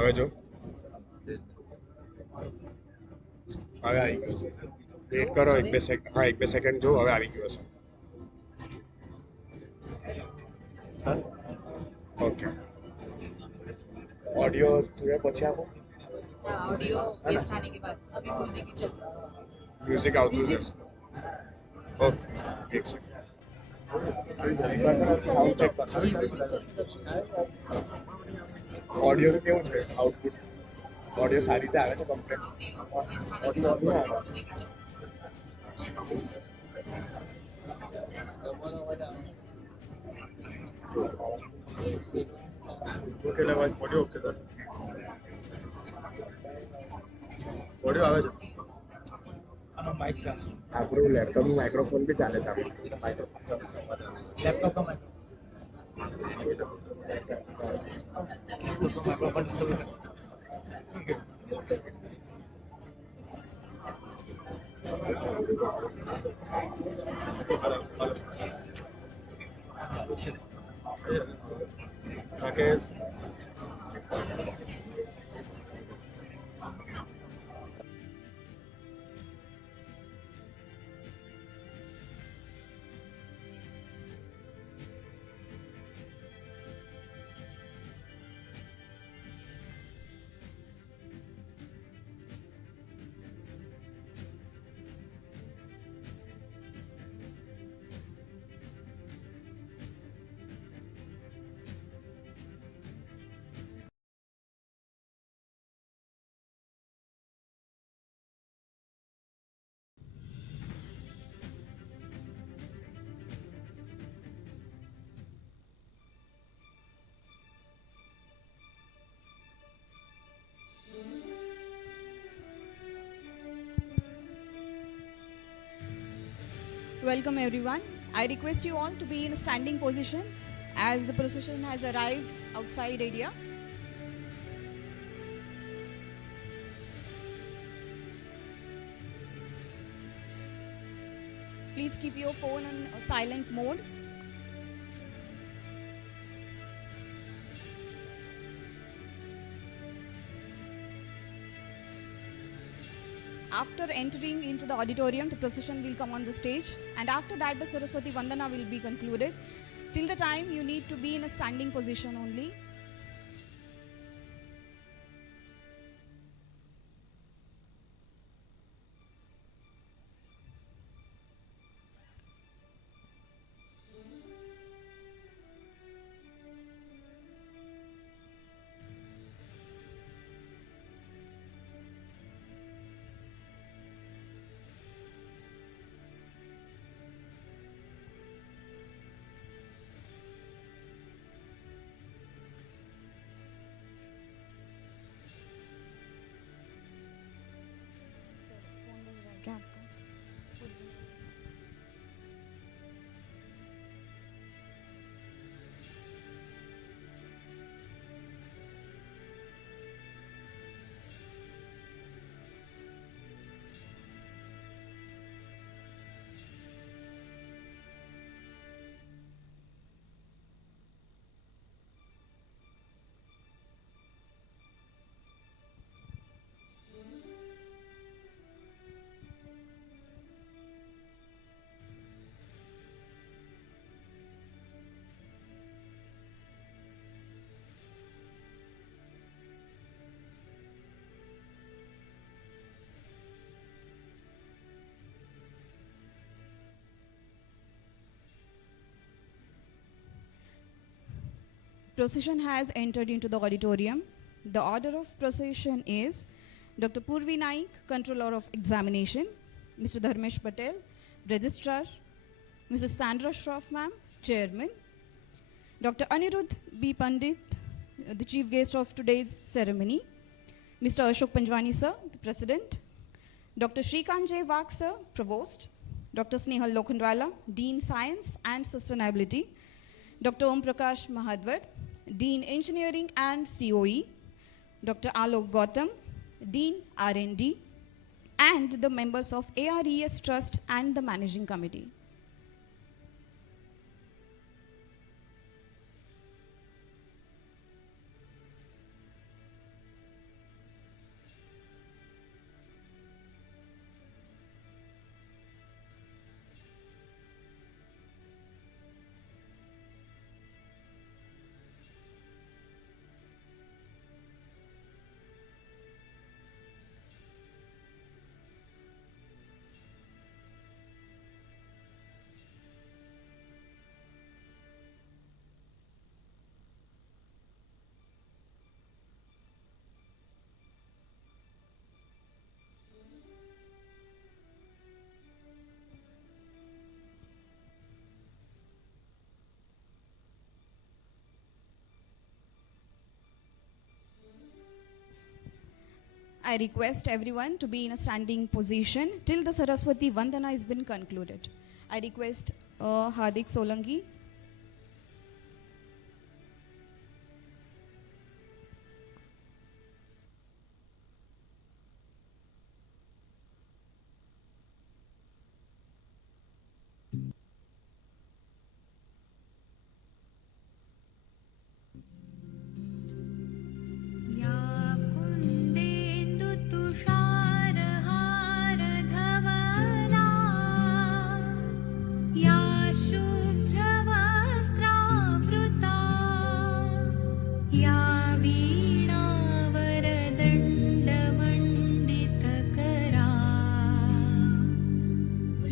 હવે જો હવે આવી ગયો છે. વેઇટ કરો એક બે સેકન્ડ. હા, એક બે સેકન્ડ જો હવે આવી ગયો છે. ઓકે, ऑडियो थोड़े पीछे आपको ऑडियो वेस्ट आने के बाद अभी म्यूजिक ही चल रहा है. म्यूजिक આવતું છે. ઓકે, એક સેકન્ડ સાઉન્ડ ચેક કરો. ઓડિયો નું કેવું છે આઉટપુટ? ઓડિયો સારી રીતે આવે છે કમ્પ્લીટ? ઓડિયો ઓકે લે ભાઈ ઓડિયો ઓકે સર ઓડિયો આવે છે આનો માઇક ચાલે છે. આપણું લેપટોપનું માઇક્રોફોન બી ચાલે છે આપણું लैपटॉप का माइक्रोफोन डिस्टर्ब चालू છે. Rakesh Welcome everyone. I request you all to be in a standing position as the procession has arrived outside area. Please keep your phone on silent mode. After entering into the auditorium, the procession will come on the stage, and after that the Saraswati Vandana will be concluded. Till the time you need to be in a standing position only. Procession has entered into the auditorium. The order of procession is Dr. Purvi Naik, Controller of Examination, Mr. Dharmesh Patel, Registrar, Mrs. Sandra Shroff, Ma'am, Chairman, Dr. Anirudh B. Pandit, the Chief Guest of today's ceremony, Mr. Ashok Panjwani, Sir, the President, Dr. Shrikant J. Vak, Sir, Provost, Dr. Snehal Lokhandwala, Dean Science and Sustainability, Dr. Om Prakash Mahadwar, Dean Engineering and COE, Dr. Alok Gautam, Dean R&D, and the members of ARES Trust and the Managing Committee. I request everyone to be in a standing position till the Saraswati Vandana has been concluded. I request Hardik Solanki. या कुन्देन्दुतुषारहारधवला या शुभ्रवस्त्रावृता या वीणावरदण्डमण्डितकरा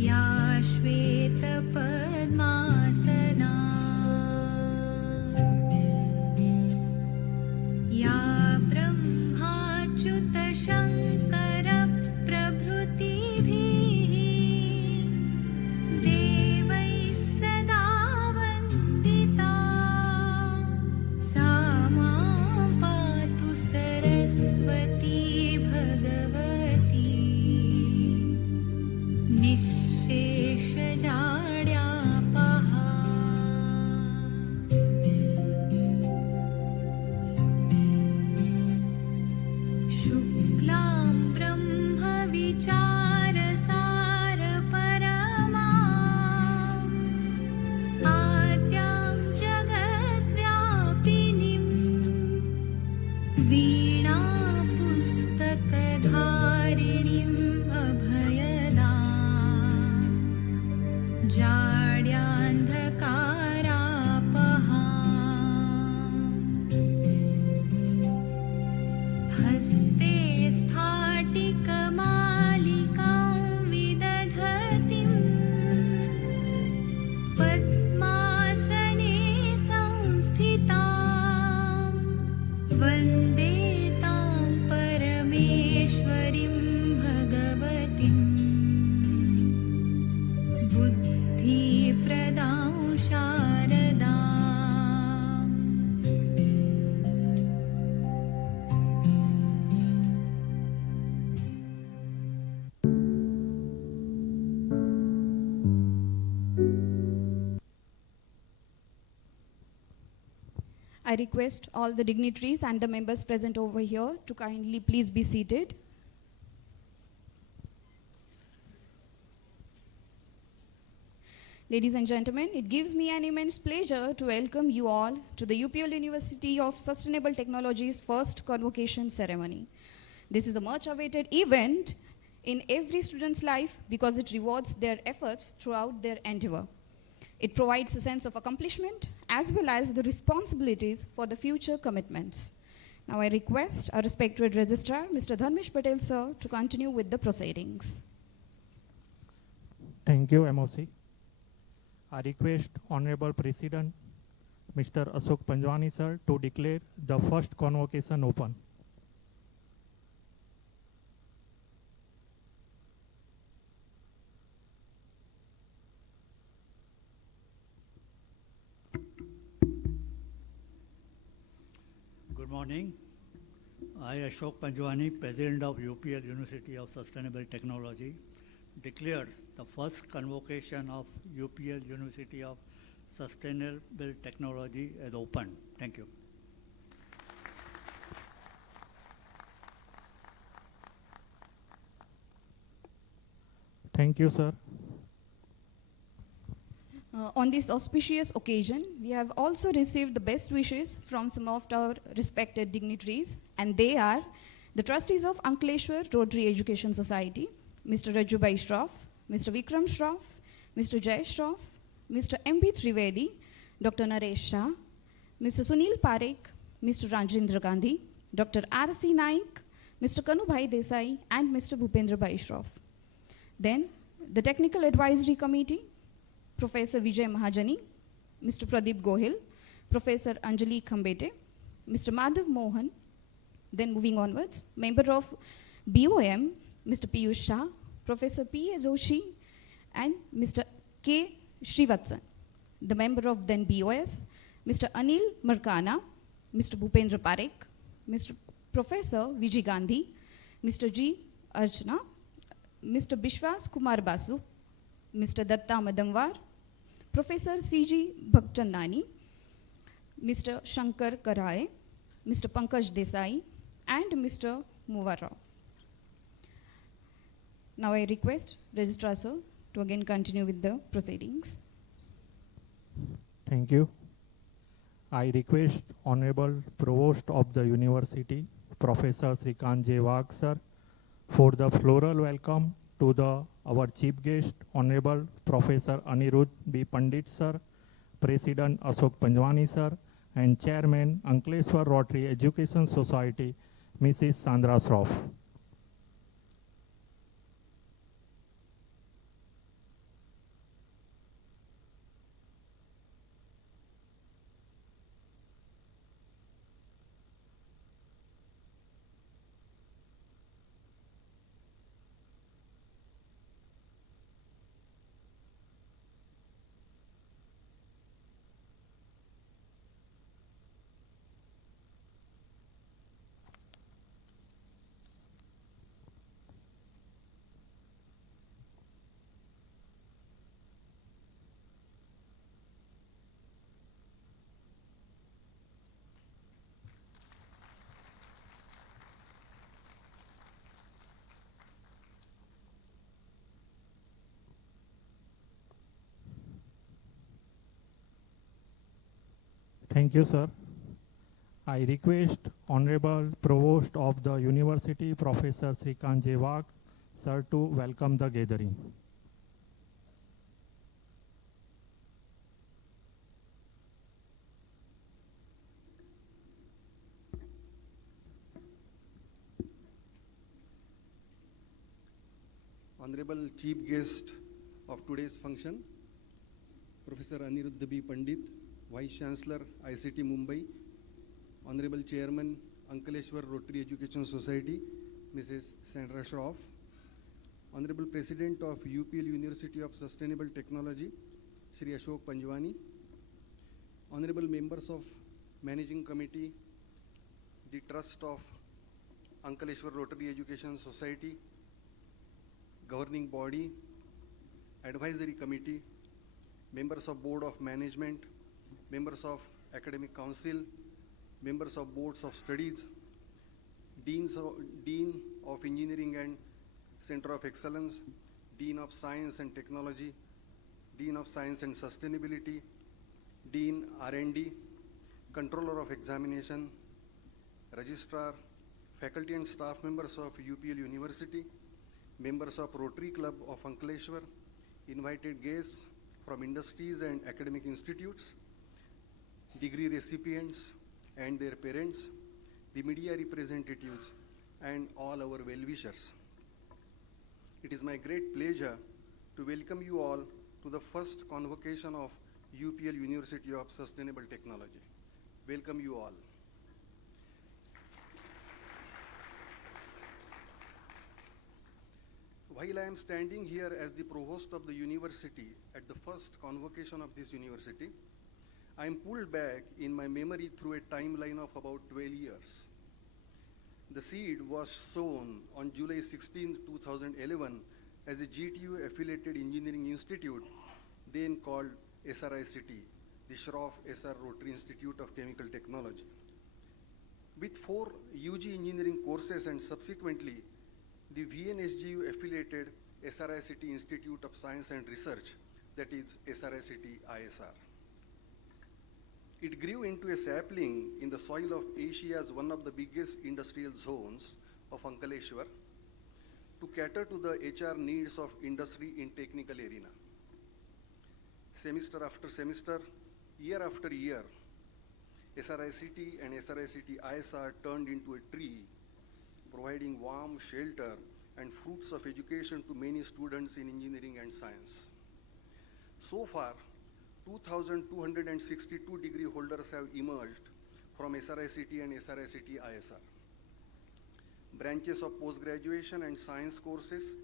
या श्वेतपद्मासना या ब्रह्माच्युतशङ्करप्रभृतिभिः देवैः सदा वन्दिता सा मां पातु सरस्वती भगवती निःशेषजाड्यापहा शुक्लां ब्रह्मविचारसारपरमा आद्यां जगद्व्यापिनीं वीणापुस्तकधारिणीम् अभयदा जाड्यान्धकारापहा हस्ते स्फाटिकमालिकां विदधतीं पद्मासने संस्थितां वन्दे तां परमेश्वरीं भगवतीं बुद्धिप्रदां शारदाम् I request all the dignitaries and the members present over here to kindly please be seated. Ladies and gentlemen, it gives me an immense pleasure to welcome you all to the UPL University of Sustainable Technology's first convocation ceremony. This is a much awaited event in every student's life because it rewards their efforts throughout their endeavor. It provides a sense of accomplishment as well as the responsibilities for the future commitments. Now I request our respected registrar, Mr. Dharmesh Patel, sir, to continue with the proceedings. Thank you, MOC. I request Honorable President, Mr. Ashok Panjwani, sir, to declare the first convocation open. Good morning. I, Ashok Panjwani, President of UPL University of Sustainable Technology, declares the first convocation of UPL University of Sustainable Technology as open. Thank you. Thank you, sir. On this auspicious occasion, we have also received the best wishes from some of our respected dignitaries, and they are the trustees of Ankleshwar Rotary Education Society, Mr. Rajubai Shroff, Mr. Vikram Shroff, Mr. Jay Shroff, Mr. M.B. Trivedi, Dr. Naresh Shah, Mr. Sunil Parekh, Mr. Rajendra Gandhi, Dr. R.C. Naik, Mr. Kanubhai Desai, and Mr. Bhupendra Bhai Shroff. Then, the Technical Advisory Committee, Professor Vijay Mahajani, Mr. Pradeep Gohil, Professor Anjali Khambete, Mr. Madhav Mohan. Then moving onwards, member of BOM, Mr. Piyush Shah, Professor P.A. Joshi, and Mr. K. Srivatsan. The member of then BOS, Mr. Anil Markana, Mr. Bhupendra Parekh, Mr. Professor Vijay Gandhi, Mr. G. Archana, Mr. Bishwas Kumar Basu, Mr. Datta Madamwar, Professor C.G. Bhakchandani, Mr. Shankar Karaye, Mr. Pankaj Desai, and Mr. Muvarrao. Now I request Registrar Sir to again continue with the proceedings. Thank you. I request Honorable Provost of the University, Professor Srikant J. Wagh, sir, for the floral welcome to our chief guest, Honorable Professor Anirudh B. Pandit, sir, President Ashok Panjwani, sir, and Chairman, Ankleshwar Rotary Education Society, Mrs. Sandra Shroff. Thank you, sir. I request Honorable Provost of the University, Professor Srikant J. Wagh, sir, to welcome the gathering. Honorable Chief Guest of today's function, Professor Anirudh B. Pandit, Vice Chancellor, ICT Mumbai, Honorable Chairman, Ankleshwar Rotary Education Society, Mrs. Sandra Shroff, Honorable President of UPL University of Sustainable Technology, Shri Ashok Panjwani, Honorable Members of Managing Committee, the Trust of Ankleshwar Rotary Education Society, Governing Body, Advisory Committee, Members of Board of Management, Members of Academic Council, Members of Boards of Studies, Dean of Engineering and Center of Excellence, Dean of Science and Technology, Dean of Science and Sustainability, Dean R&D, Controller of Examination, Registrar, faculty and staff members of UPL University, members of Rotary Club of Ankleshwar, invited guests from industries and academic institutes, degree recipients and their parents, the media representatives, and all our well-wishers. It is my great pleasure to welcome you all to the first convocation of UPL University of Sustainable Technology. Welcome you all. While I am standing here as the provost of the university at the first convocation of this university, I am pulled back in my memory through a timeline of about 12 years. The seed was sown on July 16, 2011 as a GTU affiliated engineering institute, then called SRICT, the Shroff SR Rotary Institute of Chemical Technology. With 4 UG engineering courses and subsequently the VNSGU affiliated SRICT Institute of Science and Research, that is SRICT ISR. It grew into a sapling in the soil of Asia's one of the biggest industrial zones of Ankleshwar to cater to the HR needs of industry in technical arena. Semester after semester, year after year, SRICT and SRICT ISR turned into a tree, providing warm shelter and fruits of education to many students in engineering and science. So far, 2,262 degree holders have emerged from SRICT and SRICT ISR. Branches of post-graduation and science courses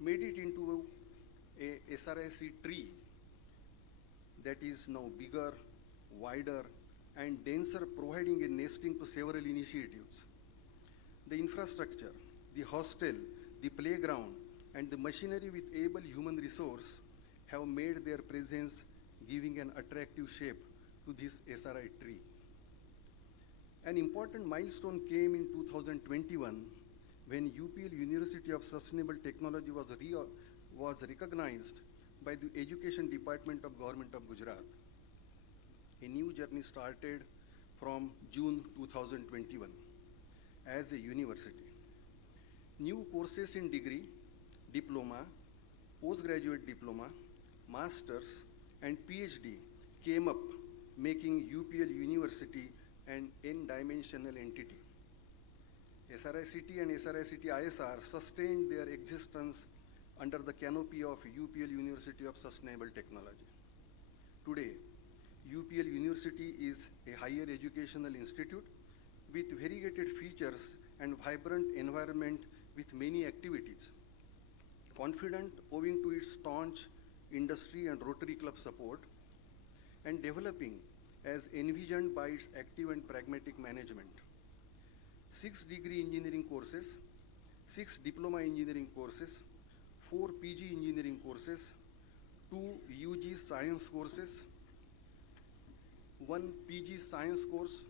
made it into a SRIC tree that is now bigger, wider, and denser, providing a nesting to several initiatives. The infrastructure, the hostel, the playground, and the machinery with able human resource have made their presence giving an attractive shape to this SRI tree. An important milestone came in 2021 when UPL University of Sustainable Technology was recognized by the Education Department of Government of Gujarat. A new journey started from June 2021 as a university. New courses in degree, diploma, postgraduate diploma, masters, and PhD came up, making UPL University an n-dimensional entity. SRICT and SRICT ISR sustained their existence under the canopy of UPL University of Sustainable Technology. Today, UPL University is a higher educational institute with variegated features and vibrant environment with many activities. Confident owing to its staunch industry and Rotary Club support, and developing as envisioned by its active and pragmatic management. 6 degree engineering courses, 6 diploma engineering courses, 4 PG engineering courses, 2 UG science courses, 1 PG science course,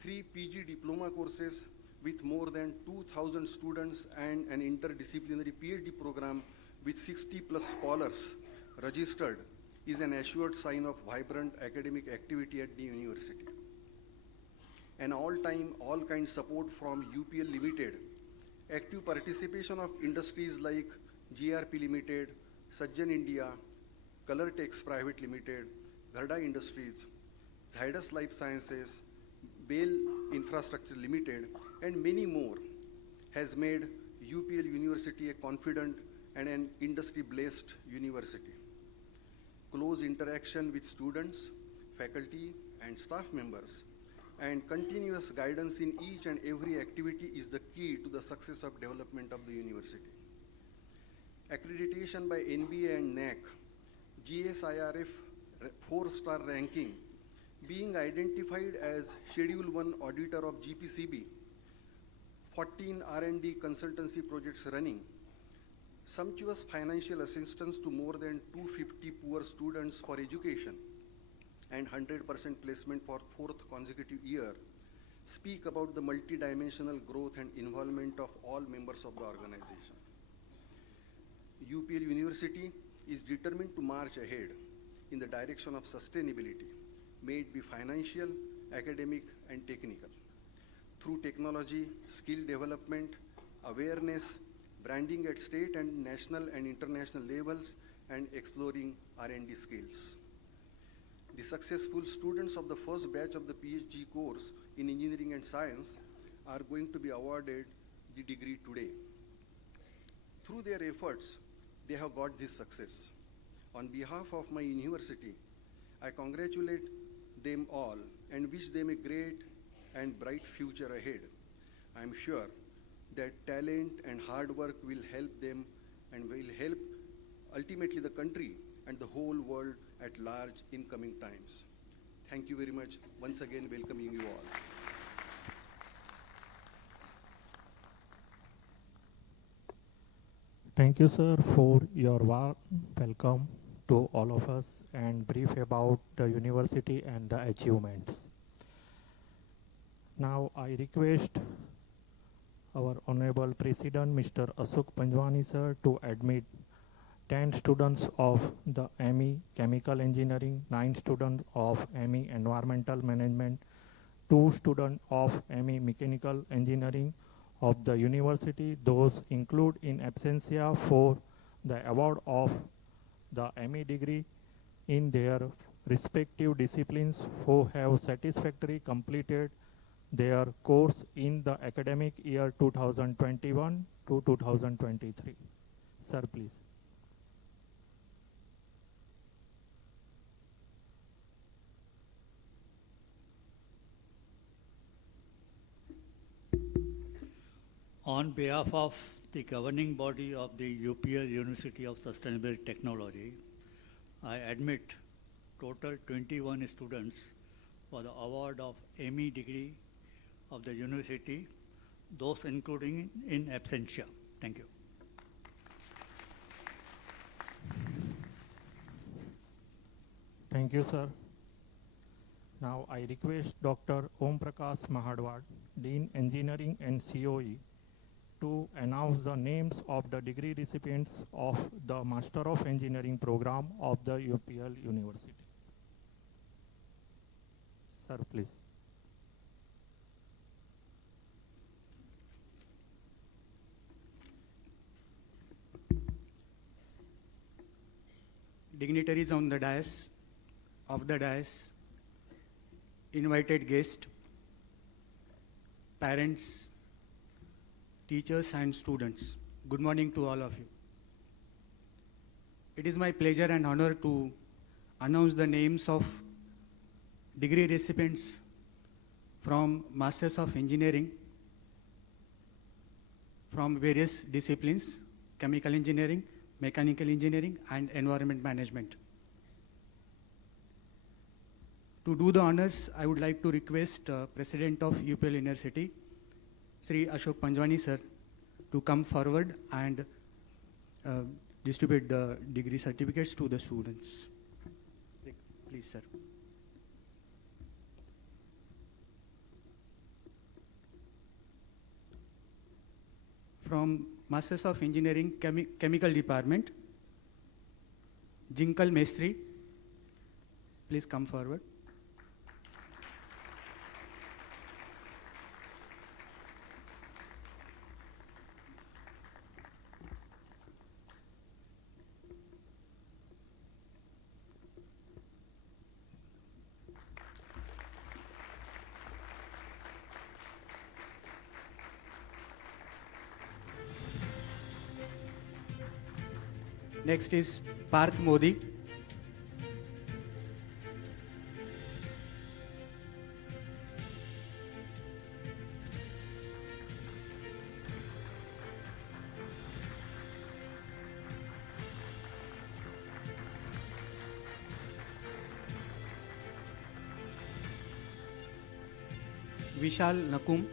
3 PG diploma courses with more than 2,000 students and an interdisciplinary PhD program with 60 plus scholars registered is an assured sign of vibrant academic activity at the university. An all-time, all-kind support from UPL Limited, active participation of industries like GRP Limited, Sajjan India, Colortex Private Limited, Garda Industries, Zydus Life Sciences, Bale Infrastructure Limited, and many more has made UPL University a confident and an industry-blessed university. Close interaction with students, faculty, and staff members, and continuous guidance in each and every activity is the key to the success of development of the university. Accreditation by NBA and NAC, GSIRF 4-star ranking, being identified as Schedule 1 auditor of GPCB, 14 R&D consultancy projects running, sumptuous financial assistance to more than 250 poor students for education, and 100% placement for 4th consecutive year, speak about the multidimensional growth and involvement of all members of the organization. UPL University is determined to march ahead in the direction of sustainability, may it be financial, academic, and technical, through technology, skill development, awareness, branding at state and national and international levels, and exploring R&D skills. The successful students of the first batch of the PhD course in engineering and science are going to be awarded the degree today. Through their efforts, they have got this success. On behalf of my university, I congratulate them all and wish them a great and bright future ahead. I am sure that talent and hard work will help them and will help ultimately the country and the whole world at large in coming times. Thank you very much. Once again, welcoming you all. Thank you, sir, for your welcome to all of us and brief about the university and the achievements. Now I request our Honorable President, Mr. Ashok Panjwani, sir, to admit 10 students of the ME Chemical Engineering, 9 students of ME Environmental Management, 2 students of ME Mechanical Engineering of the university. Those include in absentia for the award of the ME degree in their respective disciplines who have satisfactorily completed their course in the academic year 2021 to 2023. Sir, please. On behalf of the governing body of the UPL University of Sustainable Technology, I admit total 21 students for the award of ME degree of the university those including in absentia. Thank you. Thank you, sir. Now I request Dr. Om Prakash Mahadwad, Dean Engineering and COE, to announce the names of the degree recipients of the Master of Engineering program of the UPL University. Sir, please. Dignitaries on the dais, invited guests, parents, teachers and students. Good morning to all of you. It is my pleasure and honor to announce the names of degree recipients from Masters of Engineering from various disciplines: chemical engineering, mechanical engineering and environment management. To do the honors, I would like to request President of UPL University, Sri Ashok Panjwani sir, to come forward and distribute the degree certificates to the students. Please, sir. From Masters of Engineering, Chemical Department, Jinkal Mestri, please come forward. Next is Parth Modi. Vishal Nakum.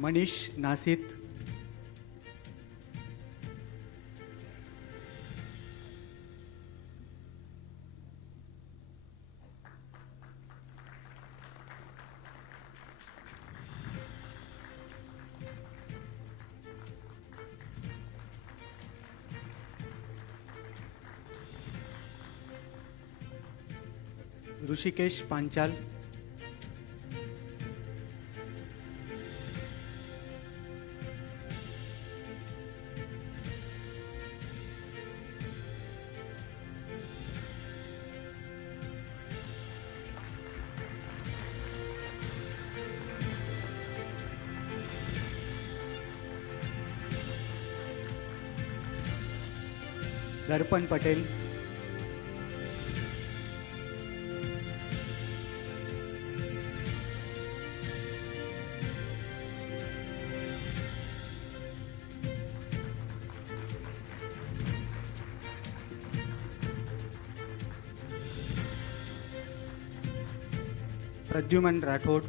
Manish Nasit. Rushikesh Panchal. Darpan Patel. Pradyuman Rathod.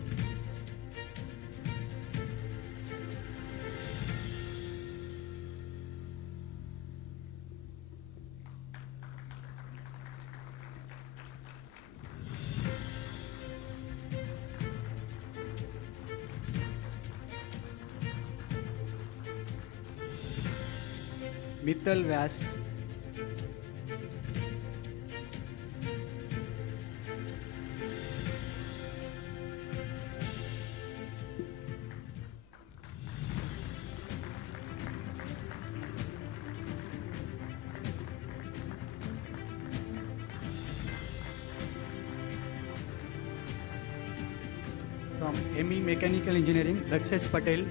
Mittal Vyas. From ME Mechanical Engineering, Lakshya Patel.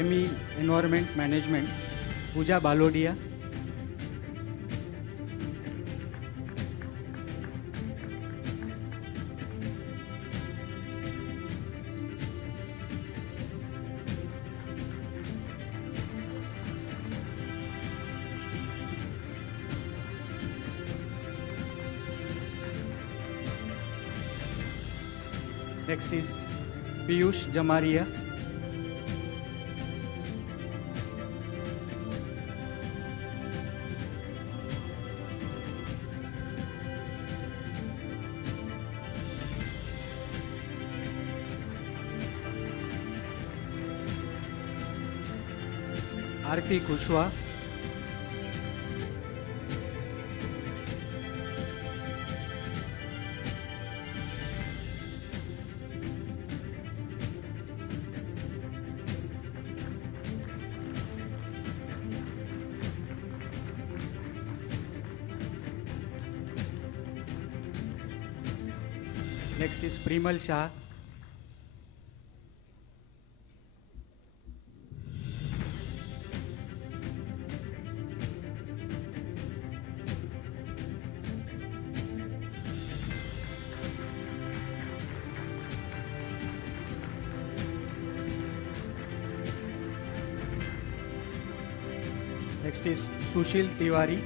ME Environment Management, Pooja Balodia. Next is Piyush Jamaria. Arti Kushwa. Next is Primal Shah. Next is Sushil Tiwari.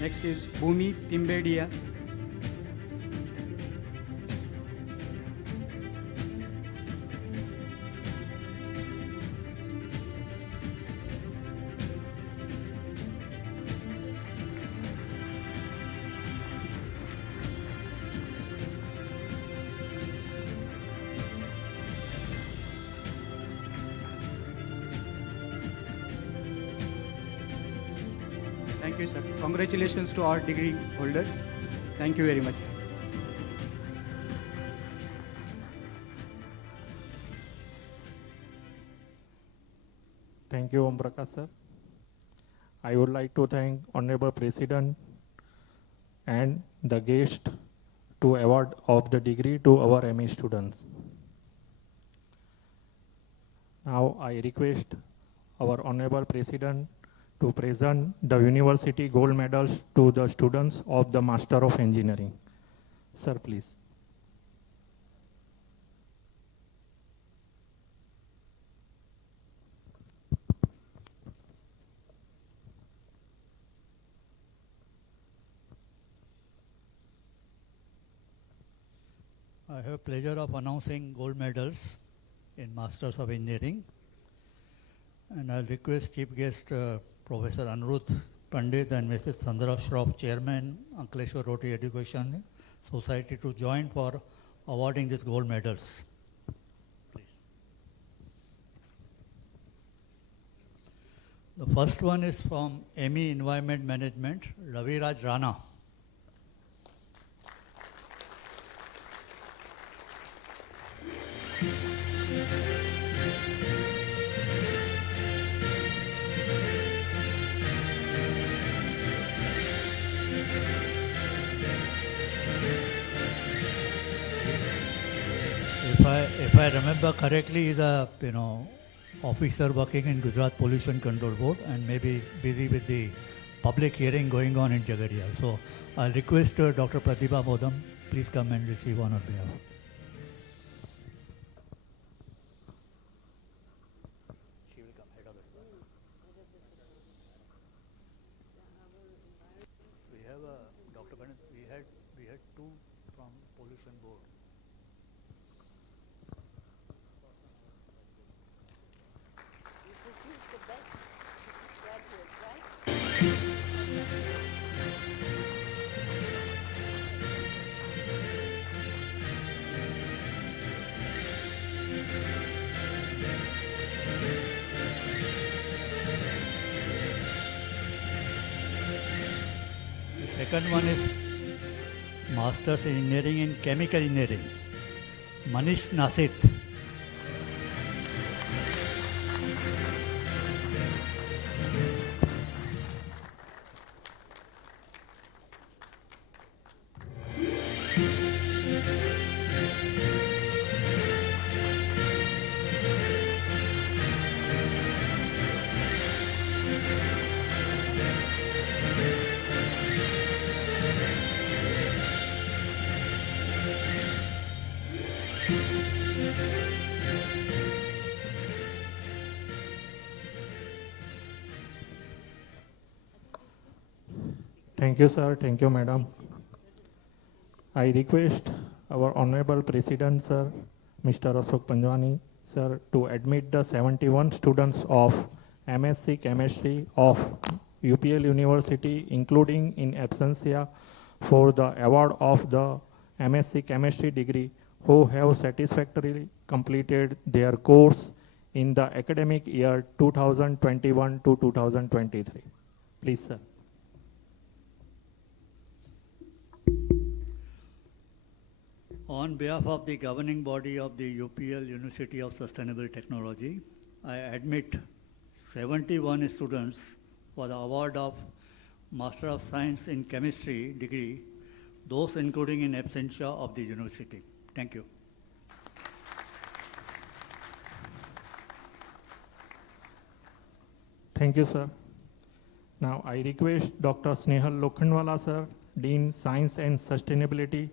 Next is Bhumi Timbedia. Thank you, sir. Congratulations to all degree holders. Thank you very much. Thank you, Om Prakash sir. I would like to thank Honorable President and the guest to award of the degree to our ME students. Now I request our Honorable President to present the university gold medals to the students of the Master of Engineering. Sir, please. I have pleasure of announcing gold medals in Masters of Engineering. And I'll request Chief Guest Professor Anirudh Pandit and Mrs. Sandra Shroff, Chairman, Ankleshwar Rotary Education Society, to join for awarding these gold medals. Please. The first one is from ME Environment Management, Raviraj Rana. If I remember correctly, he's a officer working in Gujarat Pollution Control Board and maybe busy with the public hearing going on in Jagadia. So I'll request Dr. Pratibha Modam, please come and receive on our behalf. She will come head of it. We have Dr. Pandit, we had two from Pollution Board. The second one is Masters in Engineering in Chemical Engineering. Manish Nasit. Thank you, sir. Thank you, madam. I request our Honorable President, sir, Mr. Ashok Panjwani, sir, to admit the 71 students of MSc Chemistry of UPL University, including in absentia, for the award of the MSc Chemistry degree, who have satisfactorily completed their course in the academic year 2021 to 2023. Please, sir. On behalf of the governing body of the UPL University of Sustainable Technology, I admit 71 students for the award of Master of Science in Chemistry degree, those including in absentia of the university. Thank you. Thank you, sir. Now I request Dr. Snehal Lokhandwala, sir, Dean Science and Sustainability,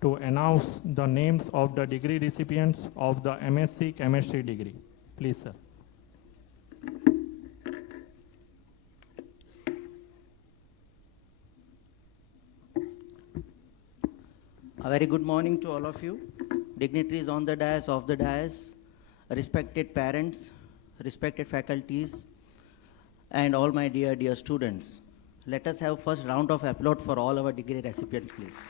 to announce the names of the degree recipients of the MSc Chemistry degree. Please, sir. A very good morning to all of you, dignitaries on the dais, off the dais, respected parents, respected faculties, and all my dear students. Let us have first round of applause for all our degree recipients, please.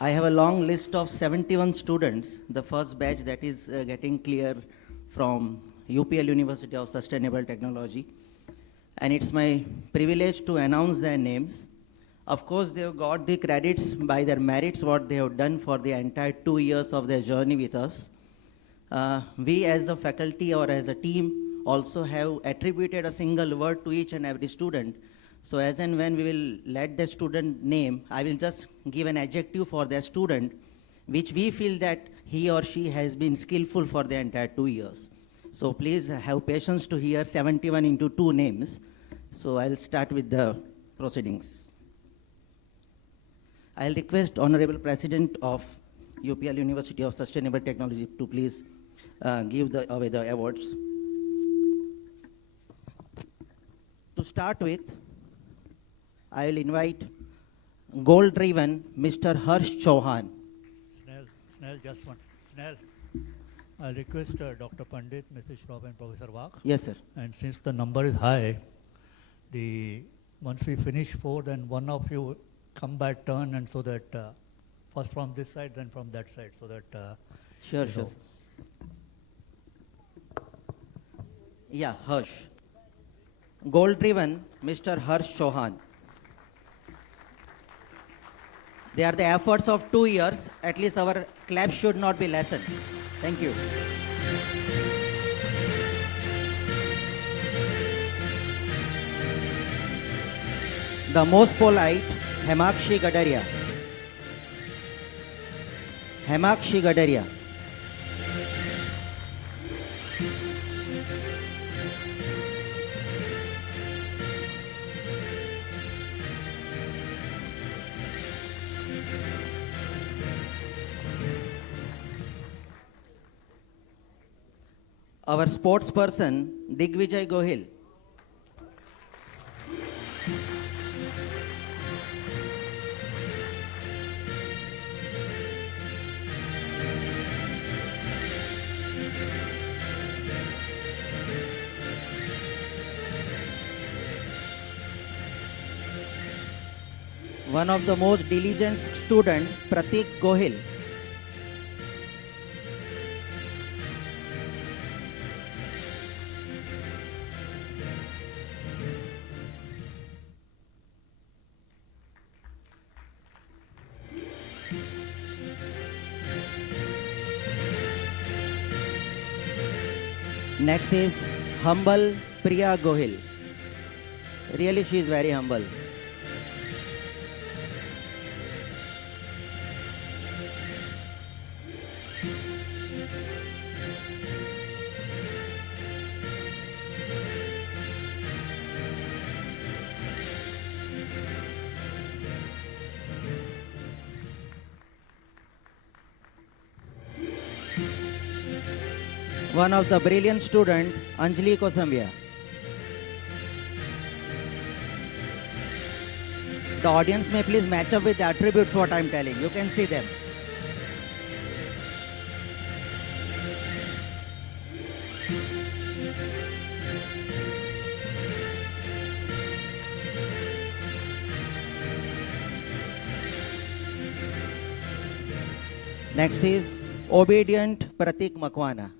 I have a long list of 71 students, the first batch that is getting clear from UPL University of Sustainable Technology. And it's my privilege to announce their names. Of course, they have got the credits by their merits, what they have done for the entire 2 years of their journey with us. We as a faculty or as a team also have attributed a single word to each and every student. So as and when we will let the student name, I will just give an adjective for their student, which we feel that he or she has been skillful for the entire 2 years. So please have patience to hear 71 into 2 names. So I'll start with the proceedings. I'll request Honorable President of UPL University of Sustainable Technology to please give away the awards. To start with, I will invite goal-driven Mr. Harsh Chauhan. Snell, just one. Snell, I'll request Dr. Pandit, Mrs. Shroff, and Professor Wak. Yes, sir. And since the number is high, once we finish 4, then one of you come by turn, and so that first from this side, then from that side, so that Sure. Yeah, Harsh. Goal-driven Mr. Harsh Chauhan. They are the efforts of 2 years. At least our clap should not be lessened. Thank you. The most polite, Hemakshi Gadaria. Hemakshi Gadaria. Our sports person, Digvijay Gohil. One of the most diligent student, Pratik Gohil. Next is humble Priya Gohil. Really, she is very humble. One of the brilliant student, Anjali Kosambia. The audience may please match up with the attributes what I am telling. You can see them. Next is obedient Pratik Makwana.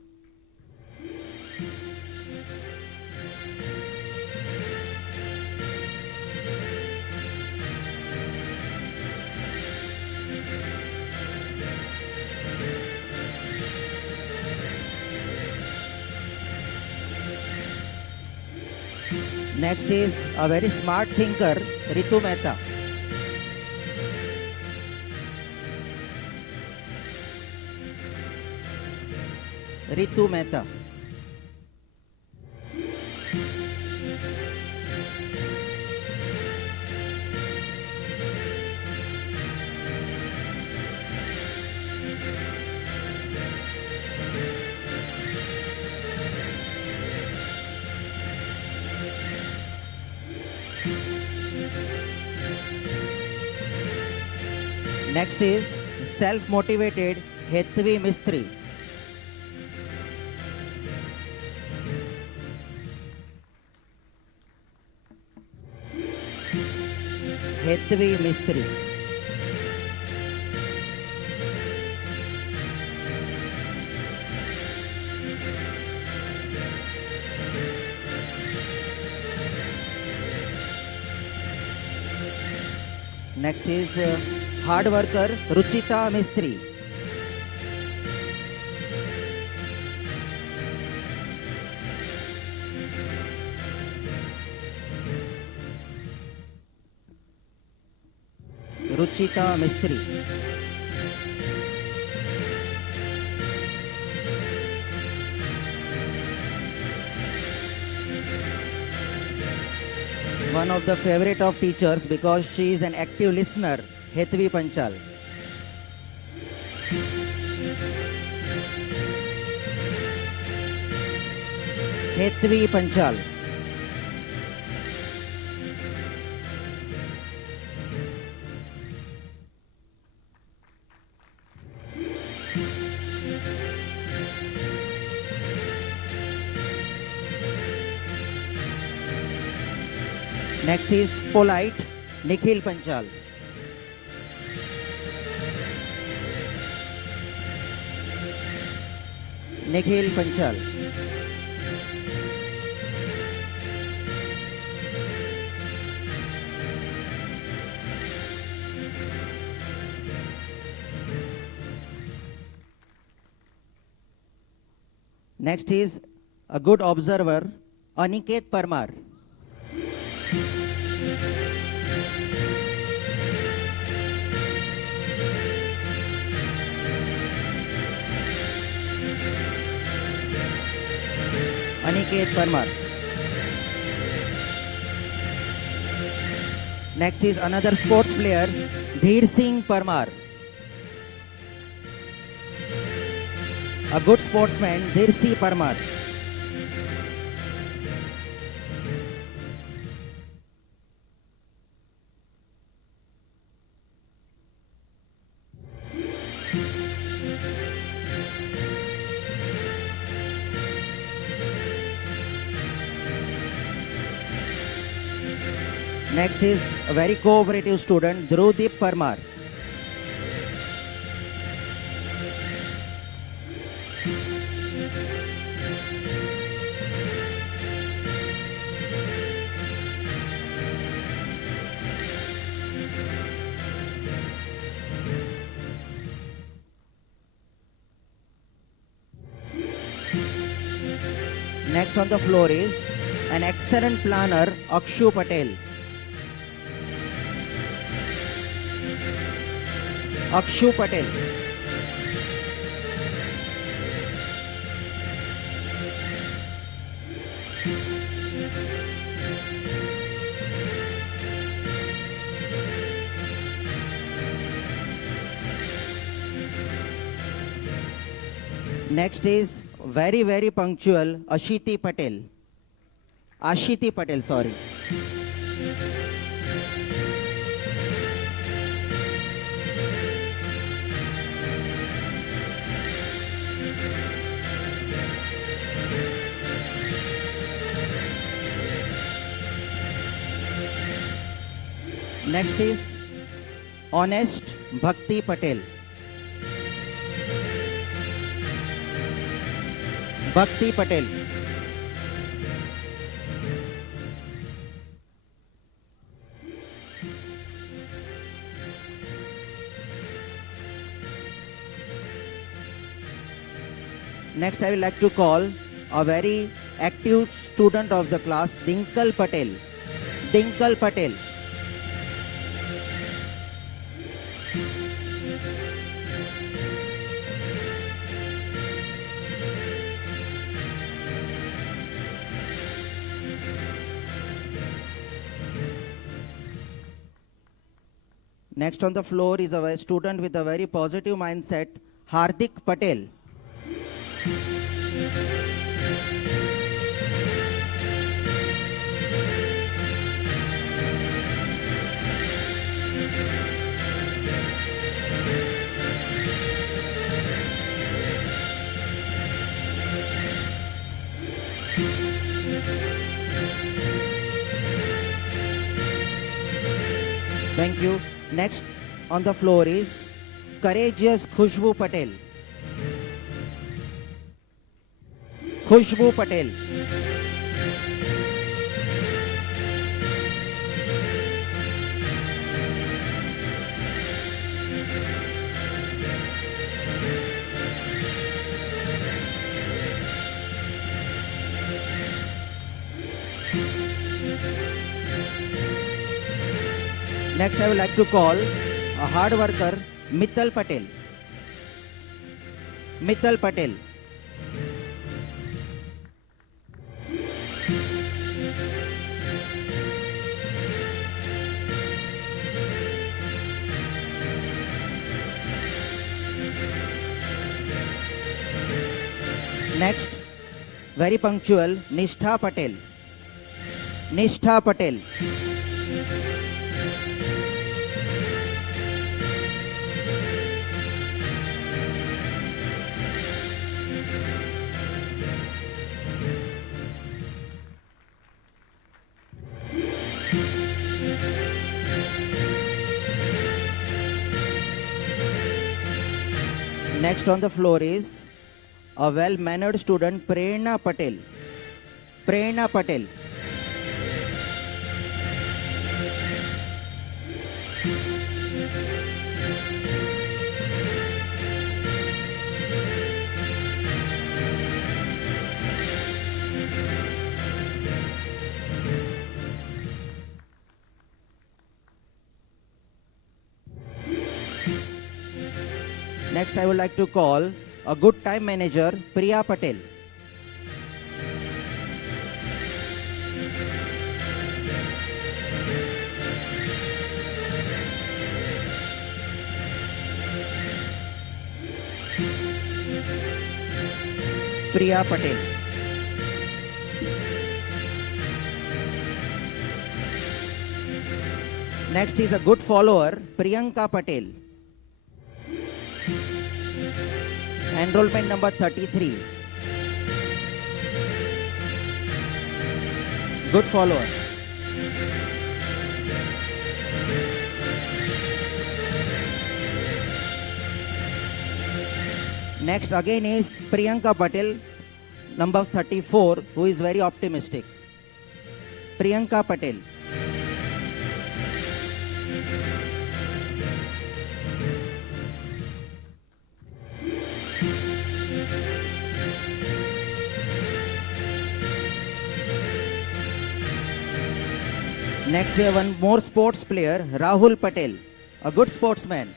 Next is a very smart thinker, Ritu Mehta. Ritu Mehta. Next is self-motivated Hetvi Mistri. Hetvi Mistri. Next is hard worker Ruchita Mistri. Ruchita Mistri. One of the favorite of teachers because she is an active listener, Hetvi Panchal. Hetvi Panchal. Next is polite Nikhil Panchal. Nikhil Panchal. Next is a good observer Aniket Parmar. Aniket Parmar. Next is another sports player, Dheer Singh Parmar. A good sportsman, Dheer Singh Parmar. Next is a very cooperative student, Dhruvdeep Parmar. Next on the floor is an excellent planner, Akshu Patel. Akshu Patel. Next is very punctual, Ashiti Patel. Ashiti Patel, sorry. Next is honest Bhakti Patel. Bhakti Patel. Next I would like to call a very active student of the class, Dinkal Patel. Dinkal Patel. Next on the floor is a student with a very positive mindset, Hardik Patel. Thank you. Next on the floor is courageous Khushbu Patel. Khushbu Patel. Next I would like to call a hard worker, Mittal Patel. Mittal Patel. Next, very punctual, Nishtha Patel. Nishtha Patel. Next on the floor is a well-mannered student, Prerna Patel. Prerna Patel. Next, I would like to call a good time manager, Priya Patel. Priya Patel. Next is a good follower, Priyanka Patel. Enrollment number 33. Good follower. Next again is Priyanka Patel, number 34, who is very optimistic. Priyanka Patel. Next we have one more sports player, Rahul Patel, a good sportsman.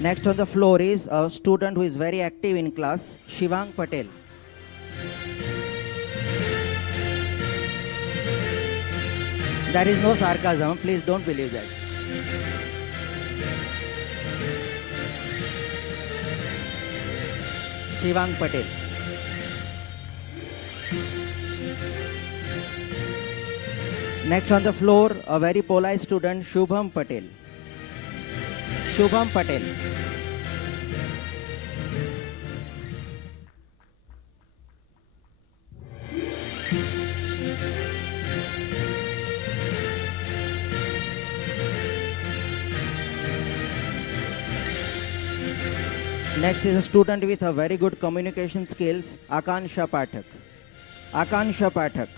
Next on the floor is a student who is very active in class, Shivang Patel. There is no sarcasm, please don't believe that. Shivang Patel. Next on the floor, a very polite student, Shubham Patel. Shubham Patel. Next is a student with a very good communication skills, Akansha Pathak. Akansha Pathak.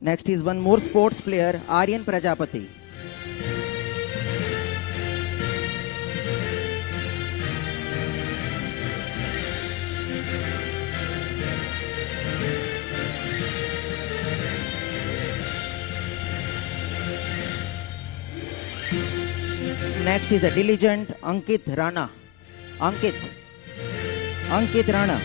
Next is one more sports player, Aryan Prajapati. Next is a diligent Ankit Rana. Ankit Rana.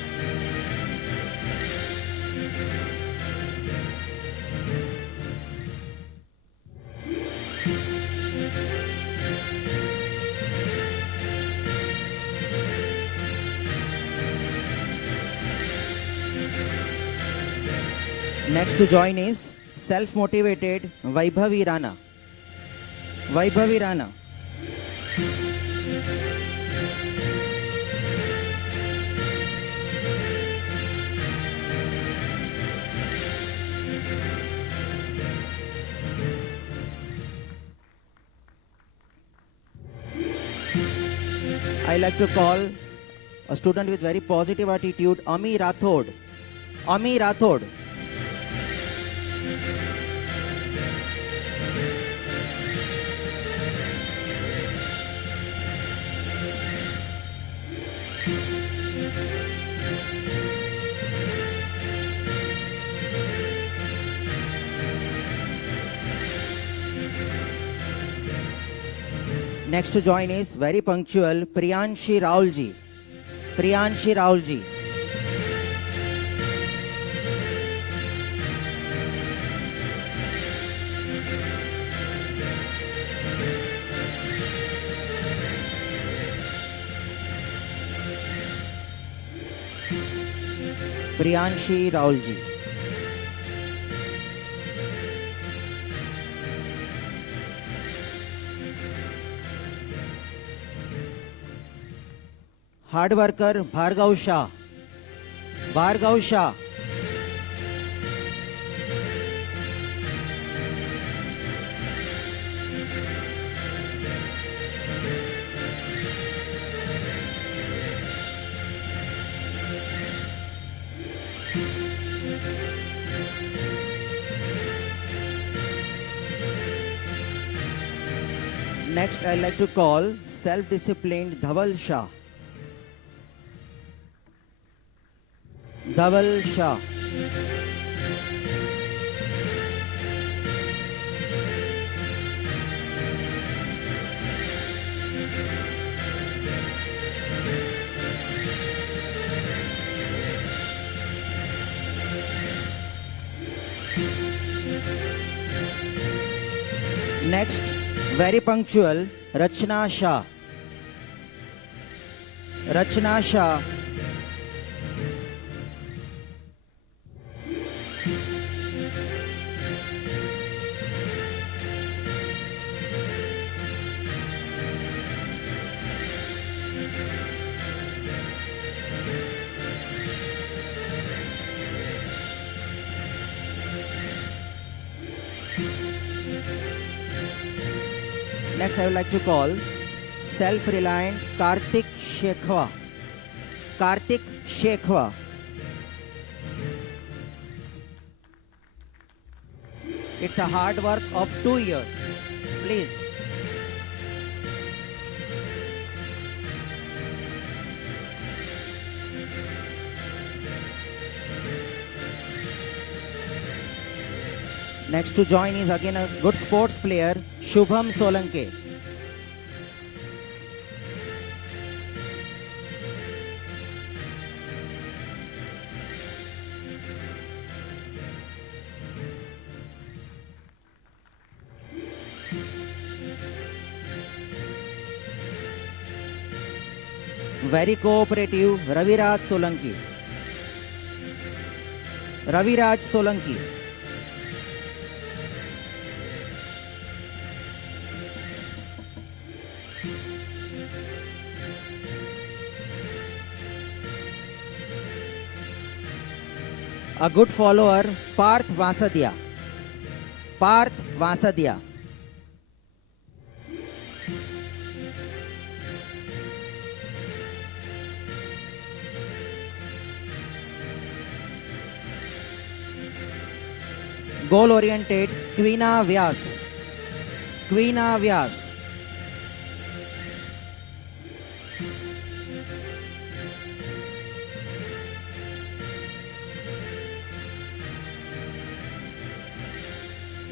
Next to join is self-motivated Vaibhavi Rana. Vaibhavi Rana. I like to call a student with very positive attitude, Ami Rathod. Ami Rathod. Next to join is very punctual Priyanshi Raulji. Priyanshi Raulji. Priyanshi Raulji. Hard worker Bhargav Shah. Bhargav Shah. Next, I like to call self-disciplined Dhaval Shah. Dhaval Shah. Next, very punctual, Rachna Shah. Rachna Shah. Next, I would like to call self-reliant Karthik Shekhwa. Karthik Shekhwa. It's a hard work of 2 years. Please. Next to join is again a good sports player, Shubham Solanke. Very cooperative, Raviraj Solanki. Raviraj Solanki. A good follower, Parth Vasadia. Parth Vasadia. Goal oriented, Queena Vyas. Queena Vyas.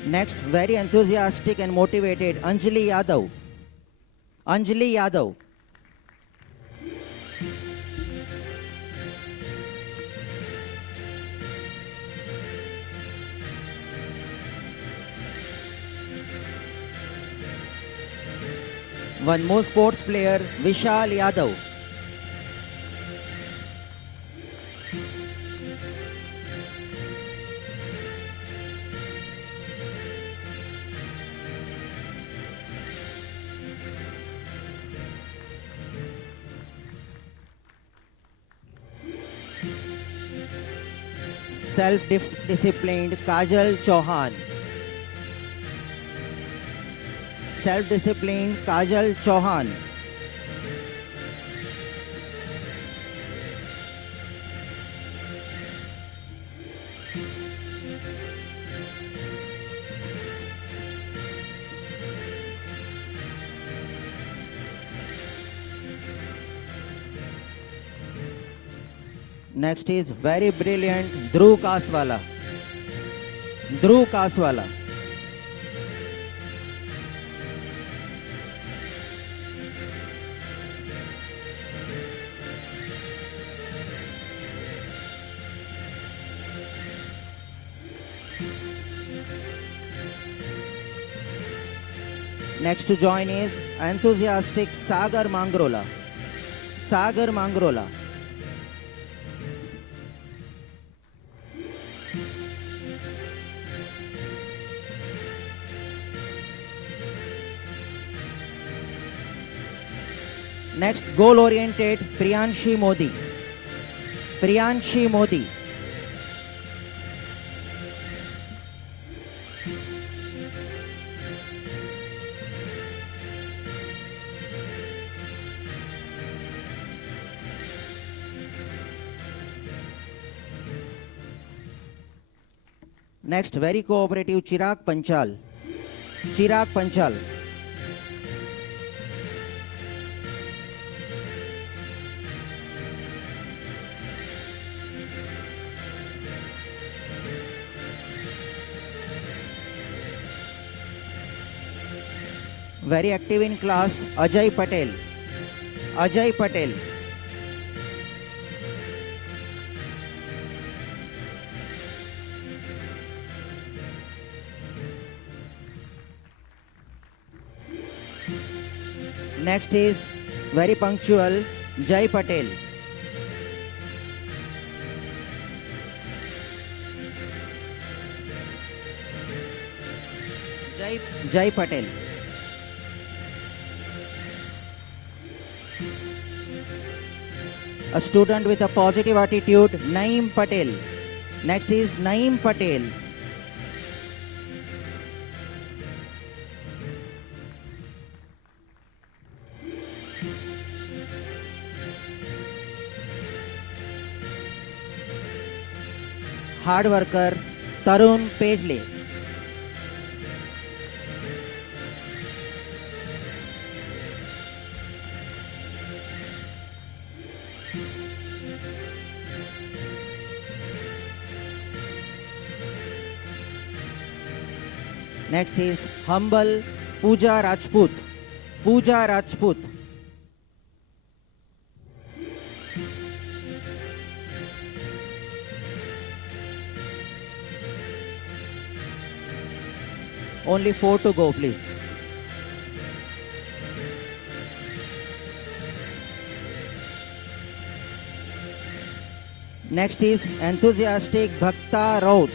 Next, very enthusiastic and motivated, Anjali Yadav. Anjali Yadav. One more sports player, Vishal Yadav. Self-disciplined, Kajal Chauhan. Self-disciplined, Kajal Chauhan. Next is very brilliant, Dhruv Kaswala. Dhruv Kaswala. Next to join is enthusiastic Sagar Mangrola. Sagar Mangrola. Next, goal-oriented Priyanshi Modi. Priyanshi Modi. Next, very cooperative Chirag Panchal. Chirag Panchal. Very active in class, Ajay Patel. Ajay Patel. Next is very punctual, Jai Patel. Jai Patel. A student with a positive attitude, Naeem Patel. Next is Naeem Patel. hard worker Tarun Pejle. Next is humble Pooja Rajput. Pooja Rajput. Only 4 to go, please. Next is enthusiastic Bhakta Raut.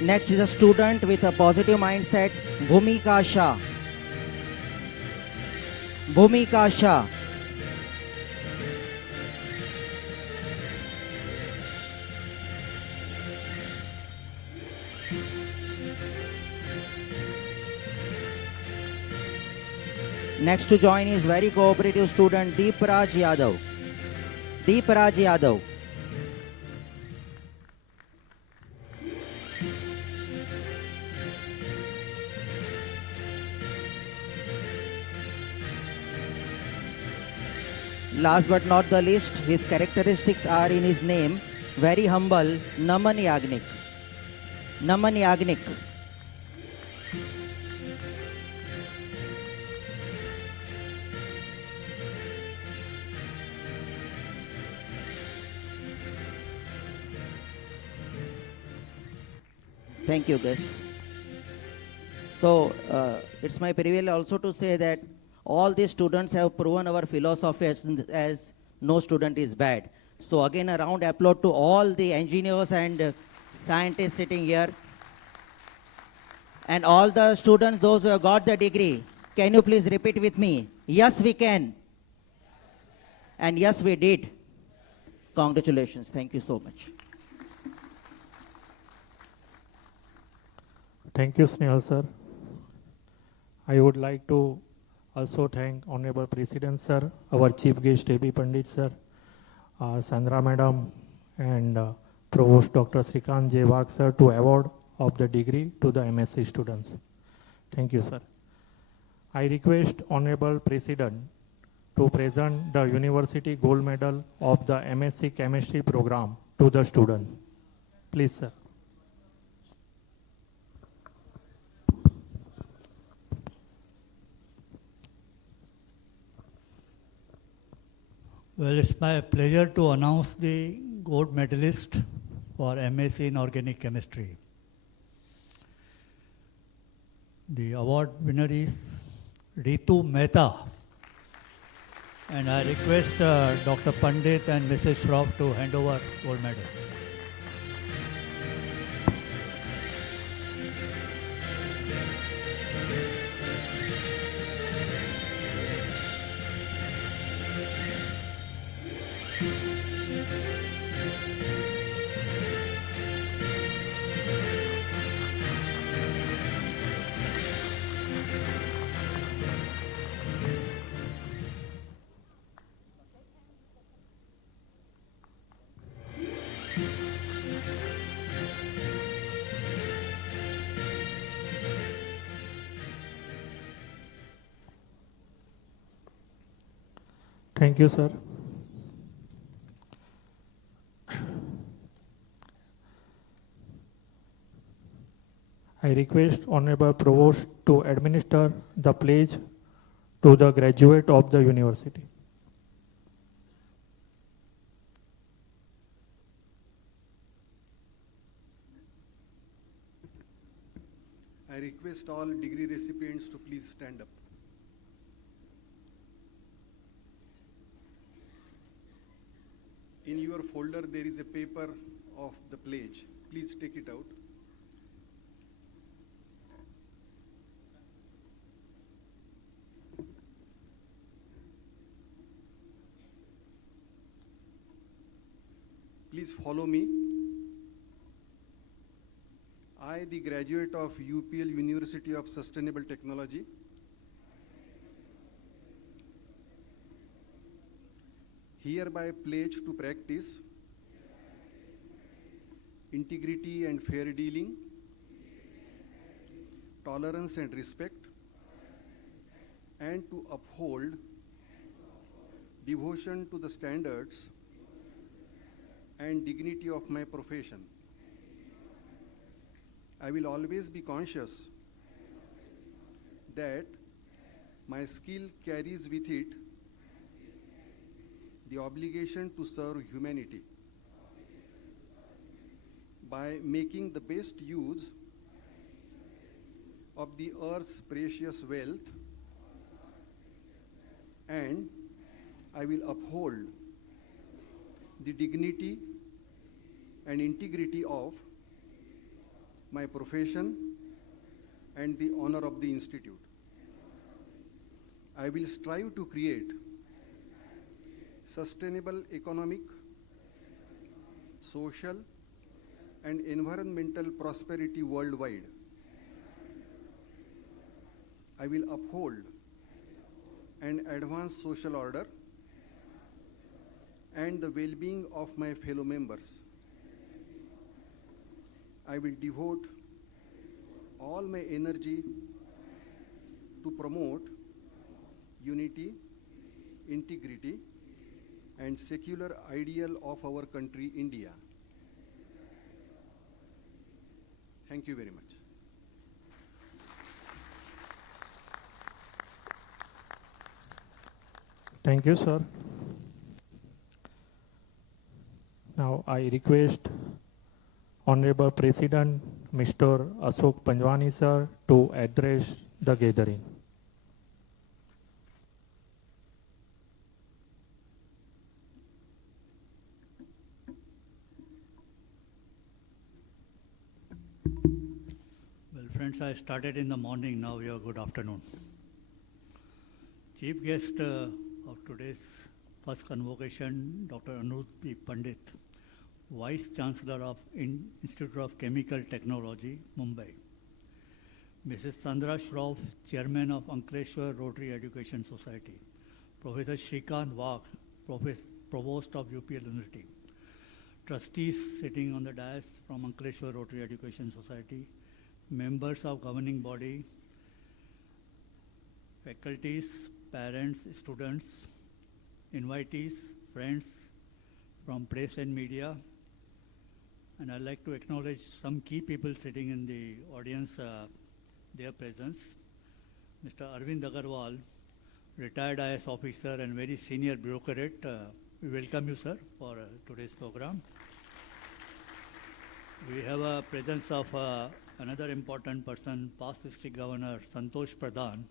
Next is a student with a positive mindset, Bhumika Shah. Bhumika Shah. Next to join is very cooperative student Deepraj Yadav. Deepraj Yadav. Last but not the least, his characteristics are in his name, very humble, Naman Yagnik. Naman Yagnik. Thank you, guests. So, it's my privilege also to say that all these students have proven our philosophy as no student is bad. So again, a round applause to all the engineers and scientists sitting here. And all the students, those who have got the degree, can you please repeat with me? Yes, we can. And yes, we did. Congratulations. Thank you so much. Thank you, Snehal sir. I would like to also thank Honorable President sir, our Chief Guest A.B. Pandit sir, Sandra madam, and Provost Dr. Srikant J. Wagh sir to award of the degree to the MSc students. Thank you, sir. I request Honorable President to present the University Gold Medal of the MSc Chemistry program to the student. Please, sir. Well, it's my pleasure to announce the gold medalist for MSc in Organic Chemistry. The award winner is Ritu Mehta. And I request Dr. Pandit and Mrs. Shroff to hand over gold medal. Thank you, sir. I request Honorable Provost to administer the pledge to the graduate of the university. I request all degree recipients to please stand up. In your folder, there is a paper of the pledge. Please take it out. Please follow me. I, I, the graduate of UPL University of Sustainable Technology, hereby pledge to practice integrity and fair dealing, tolerance and respect, and to uphold devotion to the standards and dignity of my profession. I will always be conscious that my skill carries with it the obligation to serve humanity by making the best use of the earth's precious wealth, and I will uphold the dignity and integrity of my profession and the honor of the institute. I will strive to create sustainable economic, social, and environmental prosperity worldwide. I will uphold and advance social order and the well-being of my fellow members. I will devote all my energy to promote unity, integrity, and secular ideal of our country, India. Thank you very much. Thank you, sir. Now I request Honorable President Mr. Ashok Panjwani, sir, to address the gathering. Well, friends, I started in the morning, now we have good afternoon. Chief guest of today's first convocation, Dr. Anirudh P. Pandit, Vice Chancellor of Institute of Chemical Technology, Mumbai. Mrs. Sandra Shroff, Chairman of Ankleshwar Rotary Education Society. Professor Shrikant Wagh, Provost of UPL University. Trustees sitting on the dais from Ankleshwar Rotary Education Society. Members of governing body, faculties, parents, students, invitees, friends from press and media. And I'd like to acknowledge some key people sitting in the audience, their presence. Mr. Arvind Agarwal, retired IS officer and very senior bureaucrat. We welcome you, sir, for today's program. We have a presence of another important person, past district governor Santosh Pradhan,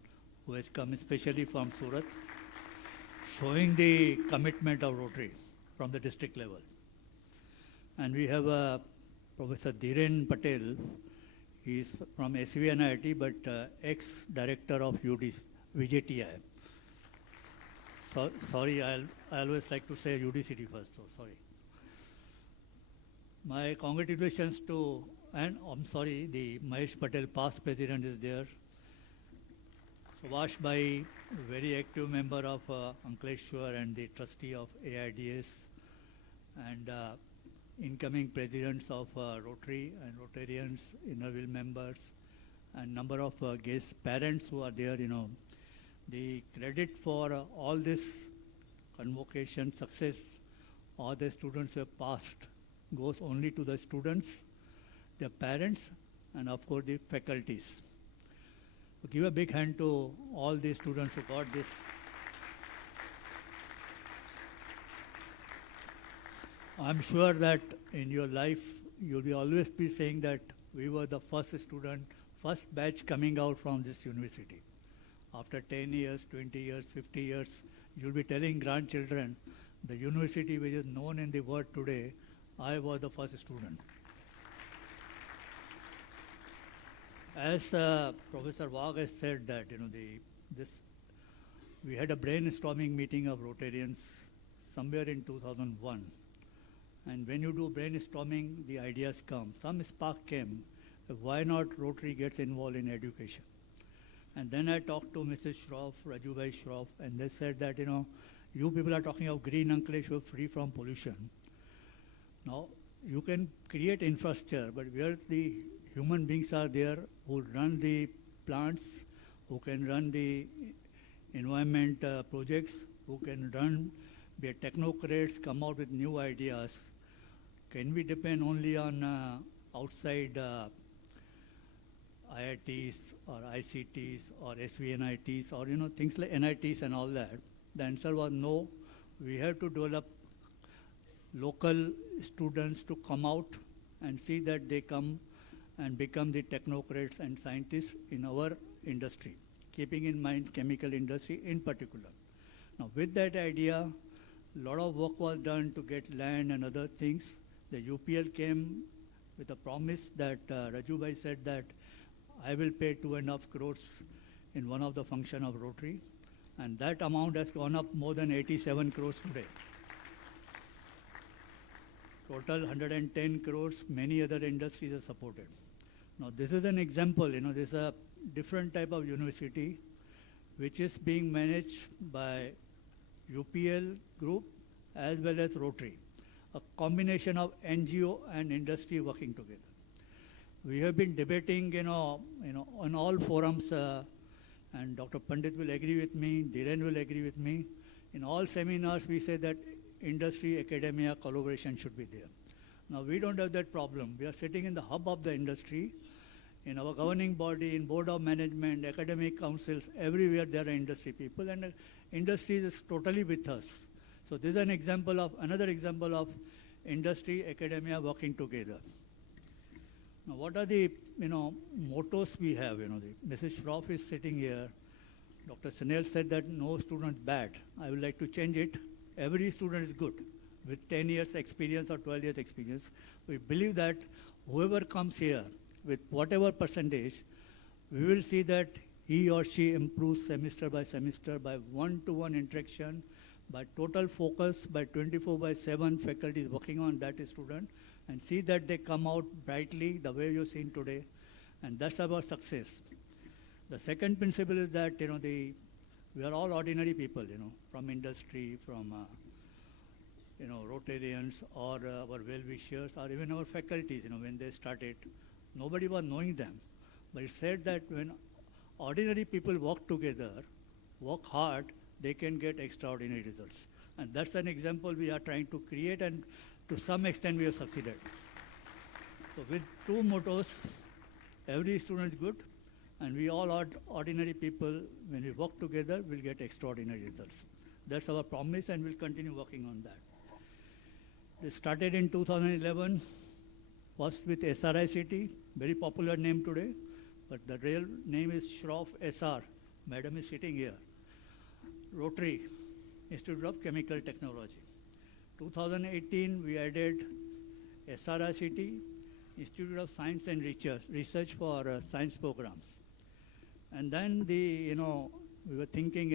who has come especially from Surat, showing the commitment of Rotary from the district level. And we have Professor Dhiren Patel. He is from SVNIT, but ex-director of VJTI. Sorry, I always like to say UDCT first, so sorry. My congratulations to, and I'm sorry, the Mahesh Patel, past president, is there. Subash Bhai, very active member of Ankleshwar and the trustee of AIDS, and incoming presidents of Rotary and Rotarians, Innerville members, and number of guest parents who are there, you know. The credit for all this convocation success, all the students who have passed, goes only to the students, their parents, and of course the faculties. So give a big hand to all the students who got this. I'm sure that in your life, you'll be always be saying that we were the first student, first batch coming out from this university. After 10 years, 20 years, 50 years, you'll be telling grandchildren, the university which is known in the world today, I was the first student. As Professor Wagh has said that, you know, we had a brainstorming meeting of Rotarians somewhere in 2001. And when you do brainstorming, the ideas come. Some spark came, why not Rotary gets involved in education. And then I talked to Mrs. Shroff, Rajubhai Shroff, and they said that, you people are talking of green Ankleshwar free from pollution. Now, you can create infrastructure, but where the human beings are there who run the plants, who can run the environment projects, who can run, be technocrats, come out with new ideas. Can we depend only on outside IITs or ICTs or SVNITs or things like NITs and all that? The answer was no. We have to develop local students to come out and see that they come and become the technocrats and scientists in our industry, keeping in mind chemical industry in particular. Now with that idea, a lot of work was done to get land and other things. The UPL came with a promise that Rajubhai said that I will pay 2.5 crores in one of the function of Rotary, and that amount has gone up more than 87 crores today. Total 110 crores, many other industries are supported. Now this is an example, this is a different type of university which is being managed by UPL group as well as Rotary, a combination of NGO and industry working together. We have been debating, on all forums, and Dr. Pandit will agree with me, Dhiren will agree with me. In all seminars, we say that industry, academia, collaboration should be there. Now, we don't have that problem. We are sitting in the hub of the industry, in our governing body, in board of management, academic councils, everywhere there are industry people, and industry is totally with us. So this is another example of industry, academia working together. Now, what are the mottos we have? Mrs. Shroff is sitting here. Dr. Snell said that no student bad. I would like to change it. Every student is good with 10 years experience or 12 years experience. We believe that whoever comes here with whatever percentage, we will see that he or she improves semester by semester by one-to-one interaction, by total focus, by 24/7 faculty is working on that student, and see that they come out brightly the way you've seen today, and that's our success. The second principle is that we are all ordinary people, from industry, from Rotarians or our well-wishers or even our faculties, when they started, nobody was knowing them. But it said that when ordinary people work together, work hard, they can get extraordinary results. And that's an example we are trying to create, and to some extent we have succeeded. So with two mottos, every student is good, and we all are ordinary people. When we work together, we'll get extraordinary results. That's our promise, and we'll continue working on that. This started in 2011, first with SRICT, very popular name today, but the real name is Shroff SR. Madam is sitting here. Rotary, Institute of Chemical Technology. 2018, we added SRICT, Institute of Science and Research for science programs. And then we were thinking,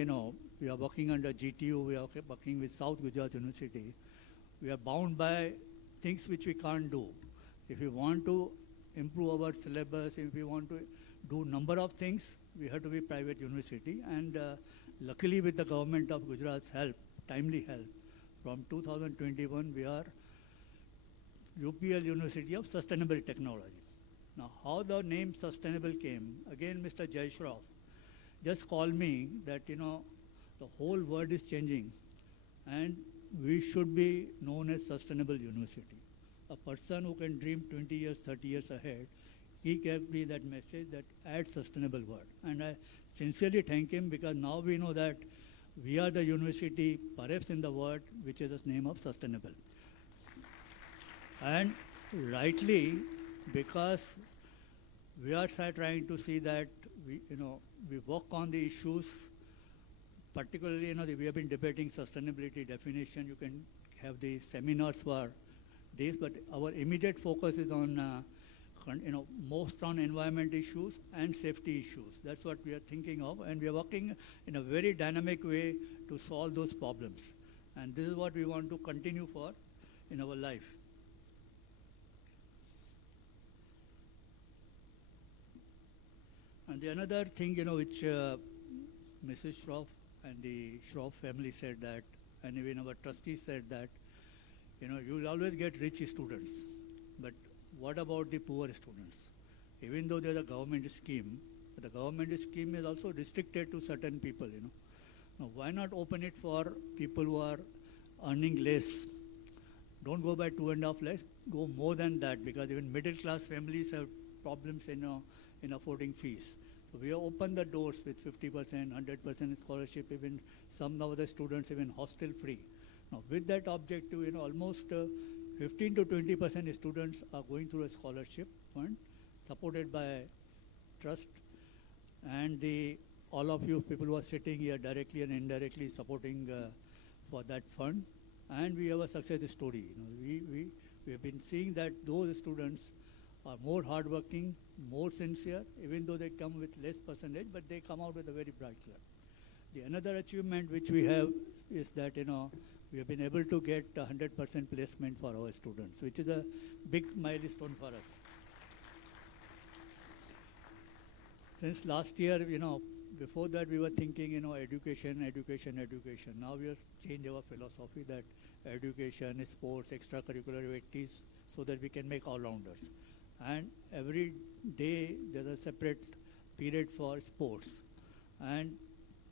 we are working under GTU, we are working with South Gujarat University. We are bound by things which we can't do. If we want to improve our syllabus, if we want to do number of things, we have to be private university. And luckily with the government of Gujarat's help, timely help, from 2021 we are UPL University of Sustainable Technology. Now how the name sustainable came, again Mr. Jai Shroff just called me that the whole world is changing and we should be known as sustainable university. A person who can dream 20 years, 30 years ahead, he gave me that message that add sustainable word. And I sincerely thank him, because now we know that we are the university perhaps in the world which is the name of sustainable. And rightly, because we are trying to see that we work on the issues, particularly we have been debating sustainability definition. You can have the seminars for this, but our immediate focus is on most on environment issues and safety issues. That's what we are thinking of, and we are working in a very dynamic way to solve those problems. And this is what we want to continue for in our life. And the another thing, which Mrs. Shroff and the Shroff family said that, and even our trustees said that, you will always get rich students, but what about the poor students? Even though there's a government scheme, but the government scheme is also restricted to certain people, Now, why not open it for people who are earning less? Don't go by 2.5 lakhs, go more than that, because even middle class families have problems in affording fees. So we have opened the doors with 50%, 100% scholarship, even some of the students even hostel free. Now with that objective, almost 15 to 20% students are going through a scholarship fund supported by trust, and all of you people who are sitting here directly and indirectly supporting for that fund. And we have a success story. We have been seeing that those students are more hardworking, more sincere, even though they come with less percentage, but they come out with a very bright color. The another achievement which we have is that we have been able to get 100% placement for our students, which is a big milestone for us. Since last year, before that we were thinking, education. Now we have changed our philosophy that education, sports, extracurricular activities, so that we can make all-rounders. And every day there's a separate period for sports. And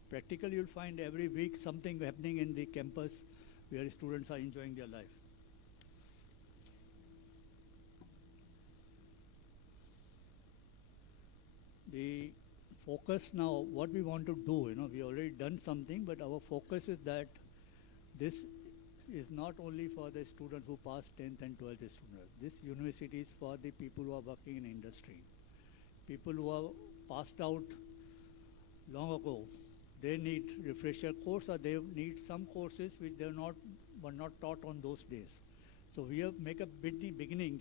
practically you'll find every week something happening in the campus where students are enjoying their life. The focus now, what we want to do, we already done something, but our focus is that this is not only for the students who pass 10th and 12th students. This university is for the people who are working in industry. People who are passed out long ago, they need refresher course, or they need some courses which were not taught on those days. So we have make a beginning,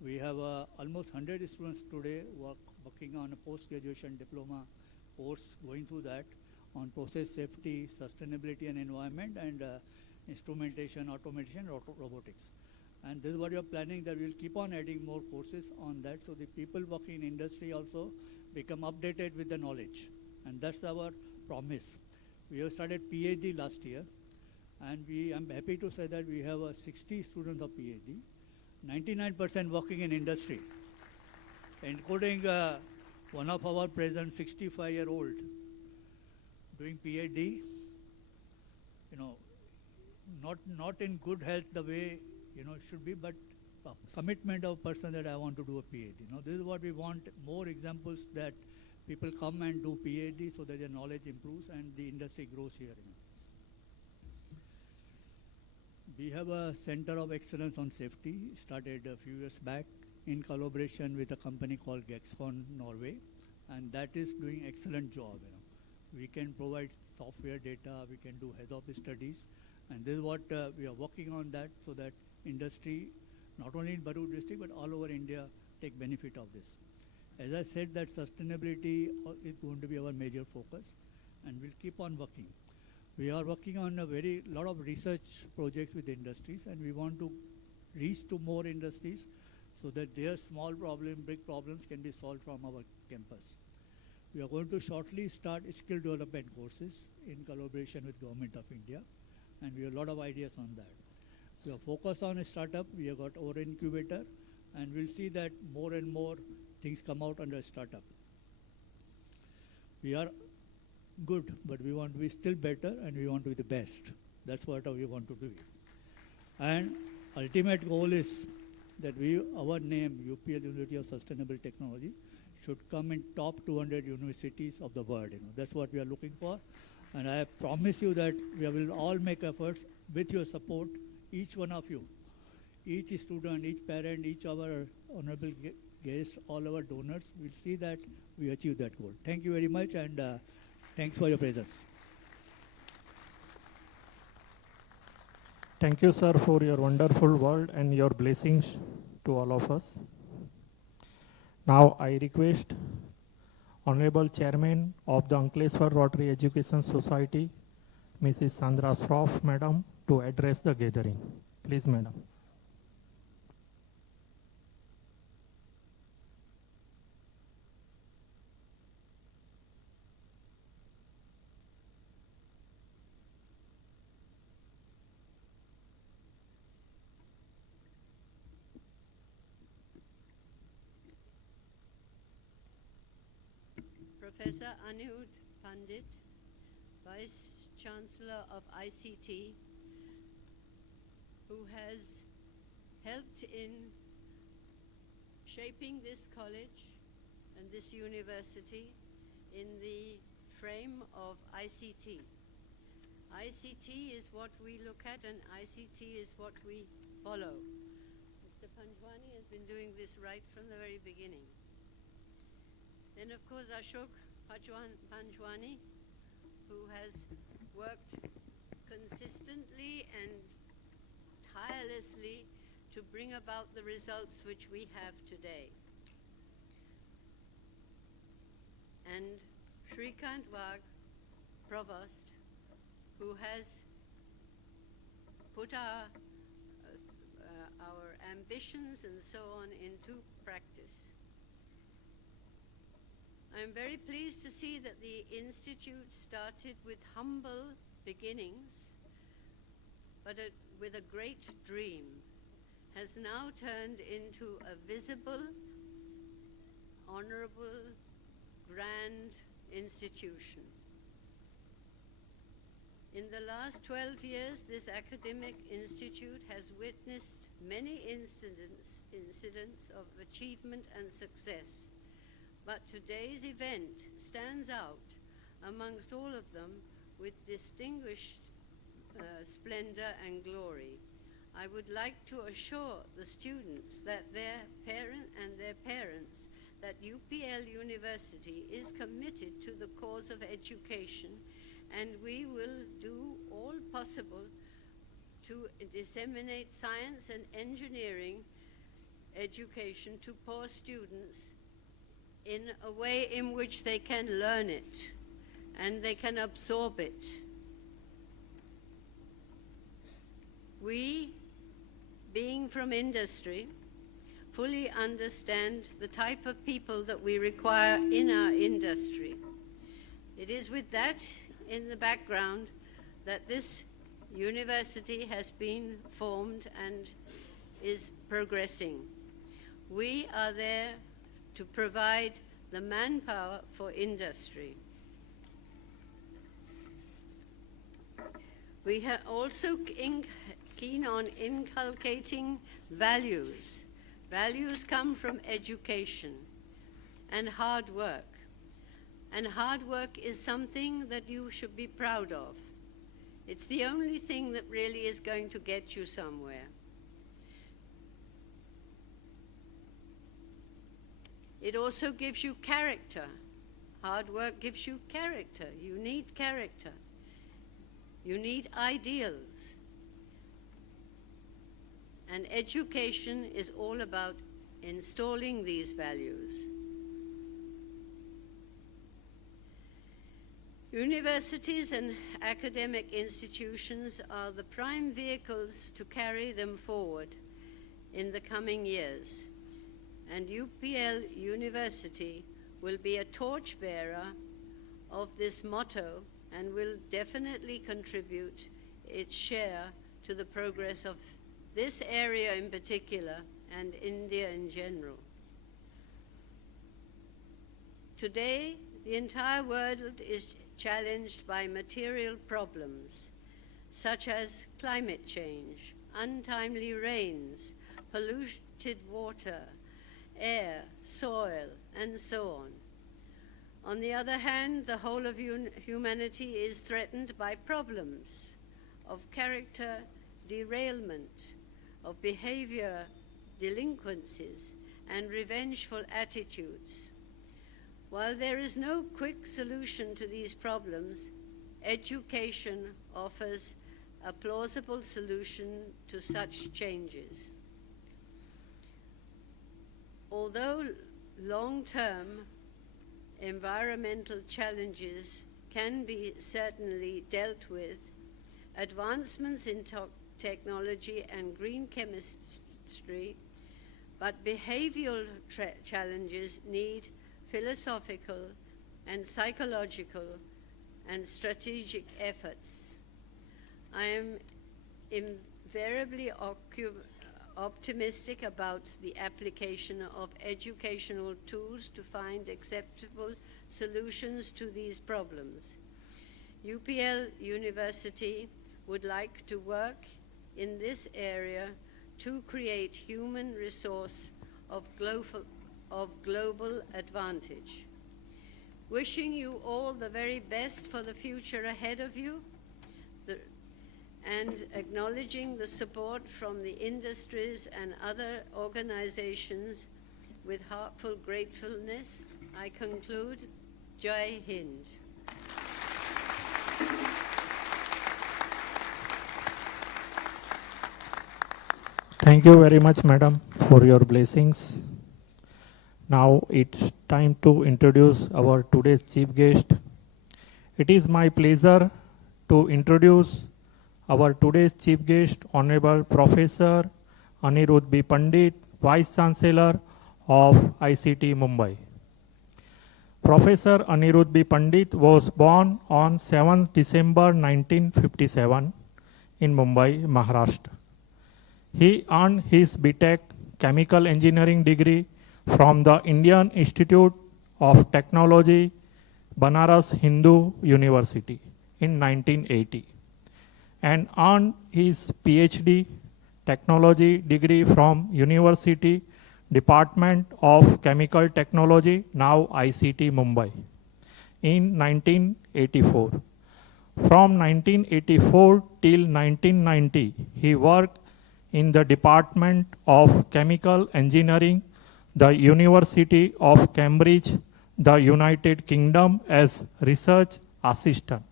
we have almost 100 students today working on a post-graduation diploma course, going through that on process safety, sustainability and environment, and instrumentation, automation, robotics. And this is what we are planning, that we will keep on adding more courses on that, so the people working in industry also become updated with the knowledge. And that's our promise. We have started PhD last year, and I'm happy to say that we have 60 students of PhD, 99% working in industry, including one of our present 65-year-old doing PhD, not in good health the way should be, but commitment of person that I want to do a PhD. This is what we want, more examples that people come and do PhD so that their knowledge improves and the industry grows here. We have a Center of Excellence on Safety, started a few years back in collaboration with a company called Gexcon Norway, and that is doing excellent job. We can provide software data, we can do head office studies, and this is what we are working on that, so that industry, not only in Bharuch district, but all over India, take benefit of this. As I said, that sustainability is going to be our major focus, and we'll keep on working. We are working on a lot of research projects with industries, and we want to reach to more industries so that their small problem, big problems can be solved from our campus. We are going to shortly start skill development courses in collaboration with Government of India, and we have a lot of ideas on that. We are focused on a startup. We have got our incubator, and we'll see that more and more things come out under a startup. We are good, but we want to be still better, and we want to be the best. That's what we want to do. And ultimate goal is that our name, UPL University of Sustainable Technology, should come in top 200 universities of the world. That's what we are looking for. And I promise you that we will all make efforts with your support, each one of you, each student, each parent, each our honorable guests, all our donors, will see that we achieve that goal. Thank you very much, and thanks for your presence. Thank you, sir, for your wonderful word and your blessings to all of us. Now I request Honorable Chairman of the Ankleshwar Rotary Education Society, Mrs. Sandra Shroff, Madam, to address the gathering. Please, Madam. Professor Anirudh Pandit, Vice Chancellor of ICT, who has helped in shaping this college and this university in the frame of ICT. ICT is what we look at and ICT is what we follow. Mr. Panjwani has been doing this right from the very beginning. Then of course Ashok Panjwani, who has worked consistently and tirelessly to bring about the results which we have today. And Shrikant Wagh, Provost, who has put our ambitions and so on into practice. I am very pleased to see that the Institute started with humble beginnings, but with a great dream, has now turned into a visible, honorable, grand institution. In the last 12 years, this academic institute has witnessed many incidents of achievement and success. But today's event stands out amongst all of them with distinguished splendor and glory. I would like to assure the students that their parents that UPL University is committed to the cause of education, and we will do all possible to disseminate science and engineering education to poor students in a way in which they can learn it and they can absorb it. We, being from industry, fully understand the type of people that we require in our industry. It is with that in the background that this university has been formed and is progressing. We are there to provide the manpower for industry. We are also keen on inculcating values. Values come from education and hard work. And hard work is something that you should be proud of. It's the only thing that really is going to get you somewhere. It also gives you character. Hard work gives you character. You need character. You need ideals. And education is all about installing these values. Universities and academic institutions are the prime vehicles to carry them forward in the coming years. And UPL University will be a torchbearer of this motto and will definitely contribute its share to the progress of this area in particular and India in general. Today, the entire world is challenged by material problems such as climate change, untimely rains, polluted water, air, soil, and so on. On the other hand, the whole of humanity is threatened by problems of character derailment, of behavior delinquencies, and revengeful attitudes. While there is no quick solution to these problems, education offers a plausible solution to such changes. Although long-term environmental challenges can be certainly dealt with, advancements in technology and green chemistry, but behavioral challenges need philosophical and psychological and strategic efforts. I am invariably optimistic about the application of educational tools to find acceptable solutions to these problems. UPL University would like to work in this area to create human resource of global advantage. Wishing you all the very best for the future ahead of you, and acknowledging the support from the industries and other organizations with heartfelt gratefulness, I conclude. Jai Hind. Thank you very much, madam, for your blessings. Now it's time to introduce our today's chief guest. It is my pleasure to introduce our today's chief guest, Honorable Professor Anirudh B. Pandit, Vice Chancellor of ICT Mumbai. Professor Anirudh B. Pandit was born on 7 December 1957 in Mumbai, Maharashtra. He earned his BTech Chemical Engineering degree from the Indian Institute of Technology, Banaras Hindu University in 1980 and earned his PhD Technology degree from University Department of Chemical Technology, now ICT Mumbai, in 1984. From 1984 till 1990, he worked in the Department of Chemical Engineering, the University of Cambridge, the United Kingdom as research assistant,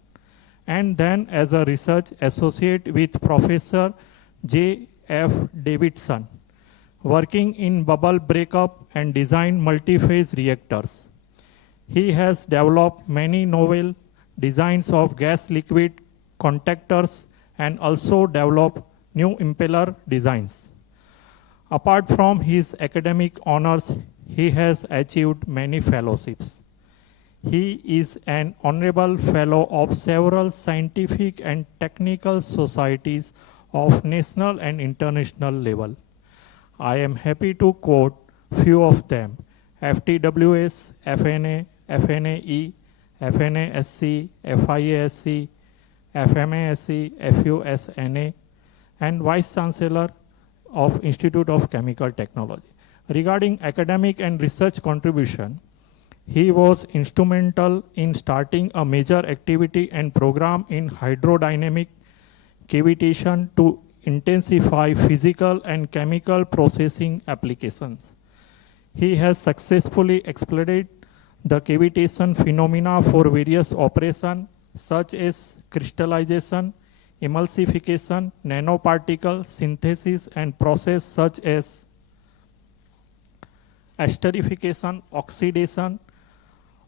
and then as a research associate with Professor J.F. Davidson, working in bubble breakup and design multi-phase reactors. He has developed many novel designs of gas-liquid contactors and also developed new impeller designs. Apart from his academic honors, he has achieved many fellowships. He is an honorable fellow of several scientific and technical societies of national and international level. I am happy to quote few of them: FTWS, FNA, FNAE, FNASC, FIASC, FMASC, FUSNA, and Vice Chancellor of Institute of Chemical Technology. Regarding academic and research contribution, he was instrumental in starting a major activity and program in hydrodynamic cavitation to intensify physical and chemical processing applications. He has successfully exploited the cavitation phenomena for various operations such as crystallization, emulsification, nanoparticle synthesis, and process such as esterification, oxidation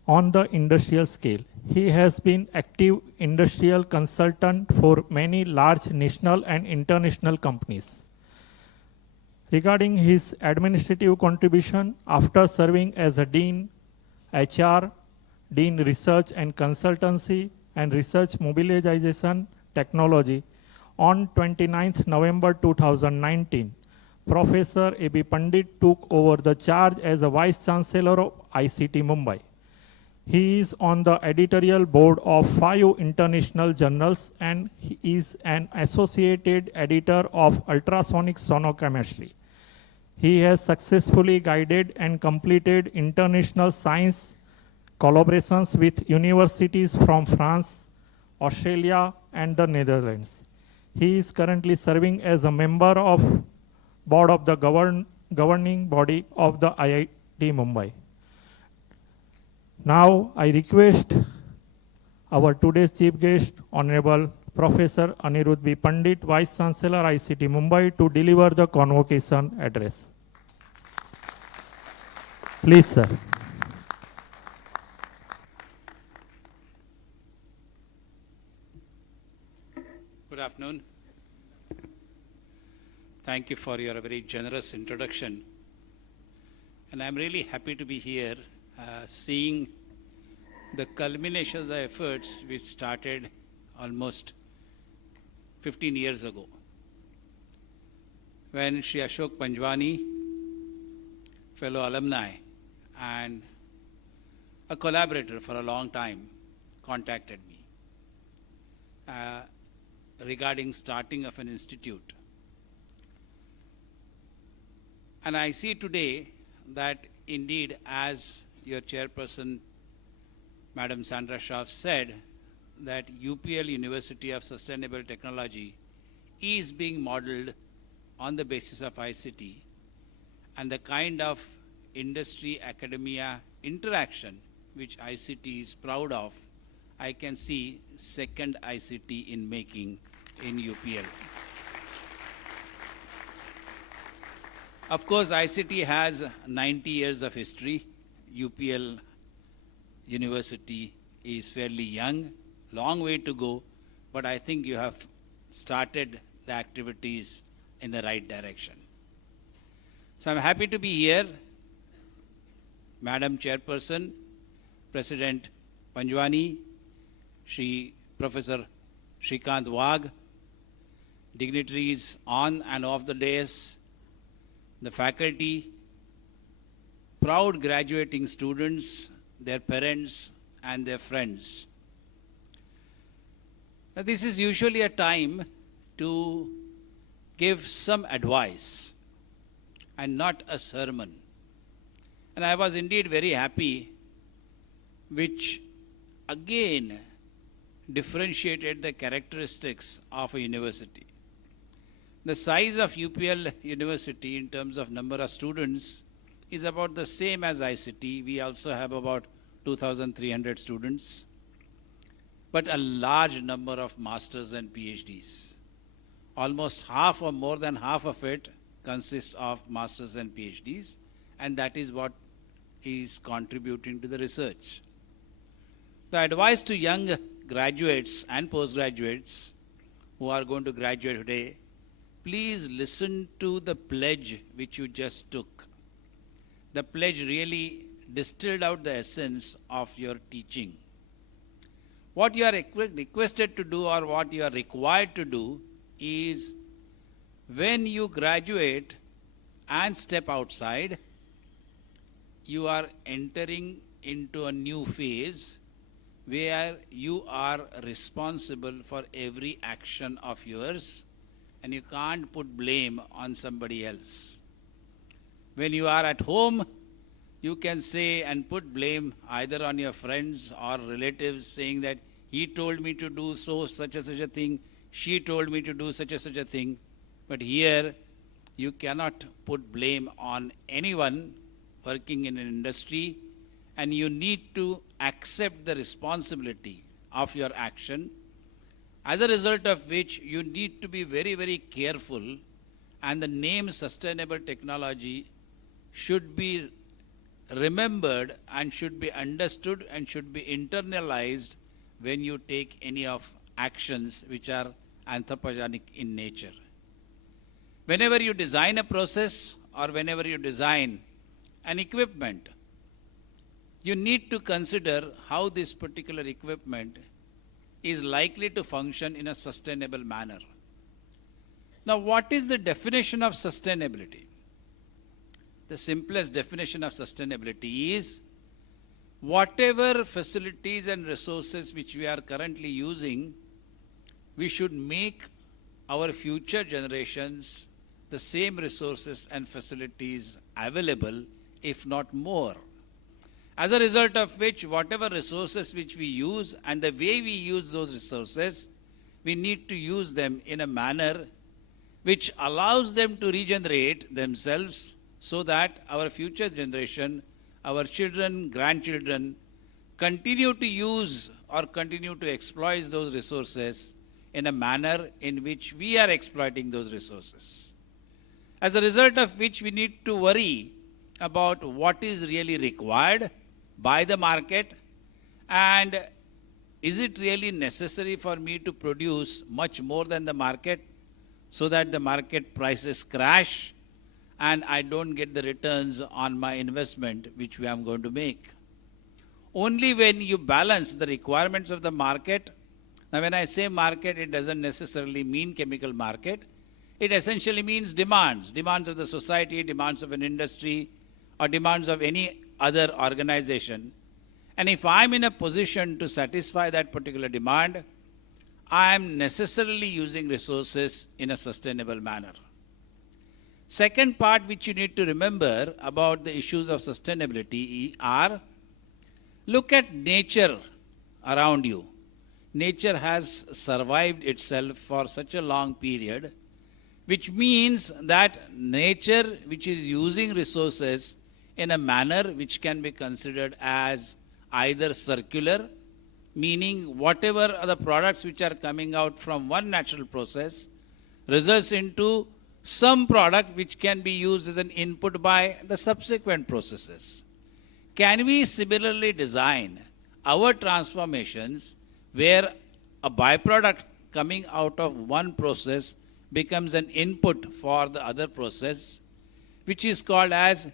on the industrial scale. He has been active industrial consultant for many large national and international companies. Regarding his administrative contribution, after serving as a Dean HR, Dean Research and Consultancy and Research Mobilization Technology, on 29th November 2019, Professor A.B. Pandit took over the charge as a Vice Chancellor of ICT Mumbai. He is on the editorial board of 5 international journals and he is an associated editor of ultrasonic sonochemistry. He has successfully guided and completed international science collaborations with universities from France, Australia, and the Netherlands. He is currently serving as a member of board of the governing body of the IIT Mumbai. Now I request our today's chief guest, Honorable Professor Anirudh B. Pandit, Vice Chancellor ICT Mumbai, to deliver the convocation address. Please, sir. Good afternoon. Thank you for your very generous introduction. And I'm really happy to be here seeing the culmination of the efforts which started almost 15 years ago, when Shri Ashok Panjwani, fellow alumni, and a collaborator for a long time contacted me regarding starting of an institute. And I see today that indeed, as your chairperson, Madam Sandra Shah, said, that UPL University of Sustainable Technology is being modeled on the basis of ICT, and the kind of industry-academia interaction which ICT is proud of, I can see second ICT in making in UPL. Of course, ICT has 90 years of history. UPL University is fairly young, long way to go, but I think you have started the activities in the right direction. So I'm happy to be here. Madam Chairperson, President Panjwani, Shri Professor Shrikant Wagh, dignitaries on and off the dais, the faculty, proud graduating students, their parents, and their friends. Now, this is usually a time to give some advice and not a sermon. And I was indeed very happy, which again differentiated the characteristics of a university. The size of UPL University in terms of number of students is about the same as ICT. We also have about 2,300 students, but a large number of masters and PhDs. Almost half or more than half of it consists of masters and PhDs, and that is what is contributing to the research. The advice to young graduates and postgraduates who are going to graduate today, please listen to the pledge which you just took. The pledge really distilled out the essence of your teaching. What you are requested to do or what you are required to do is, when you graduate and step outside, you are entering into a new phase where you are responsible for every action of yours, and you can't put blame on somebody else. When you are at home, you can say and put blame either on your friends or relatives, saying that he told me to do such and such a thing, she told me to do such and such a thing. But here, you cannot put blame on anyone working in an industry, and you need to accept the responsibility of your action, as a result of which you need to be very, very careful, and the name sustainable technology should be remembered and should be understood and should be internalized when you take any of actions which are anthropogenic in nature. Whenever you design a process or whenever you design an equipment, you need to consider how this particular equipment is likely to function in a sustainable manner. Now, what is the definition of sustainability? The simplest definition of sustainability is whatever facilities and resources which we are currently using, we should make our future generations the same resources and facilities available, if not more. As a result of which, whatever resources which we use and the way we use those resources, we need to use them in a manner which allows them to regenerate themselves, so that our future generation, our children, grandchildren, continue to use or continue to exploit those resources in a manner in which we are exploiting those resources. As a result of which, we need to worry about what is really required by the market, and is it really necessary for me to produce much more than the market so that the market prices crash and I don't get the returns on my investment which I am going to make. Only when you balance the requirements of the market. Now, when I say market, it doesn't necessarily mean chemical market. It essentially means demands of the society, demands of an industry, or demands of any other organization. And if I'm in a position to satisfy that particular demand, I am necessarily using resources in a sustainable manner. Second part which you need to remember about the issues of sustainability are, look at nature around you. Nature has survived itself for such a long period, which means that nature which is using resources in a manner which can be considered as either circular, meaning whatever are the products which are coming out from one natural process results into some product which can be used as an input by the subsequent processes. Can we similarly design our transformations where a byproduct coming out of one process becomes an input for the other process, which is called as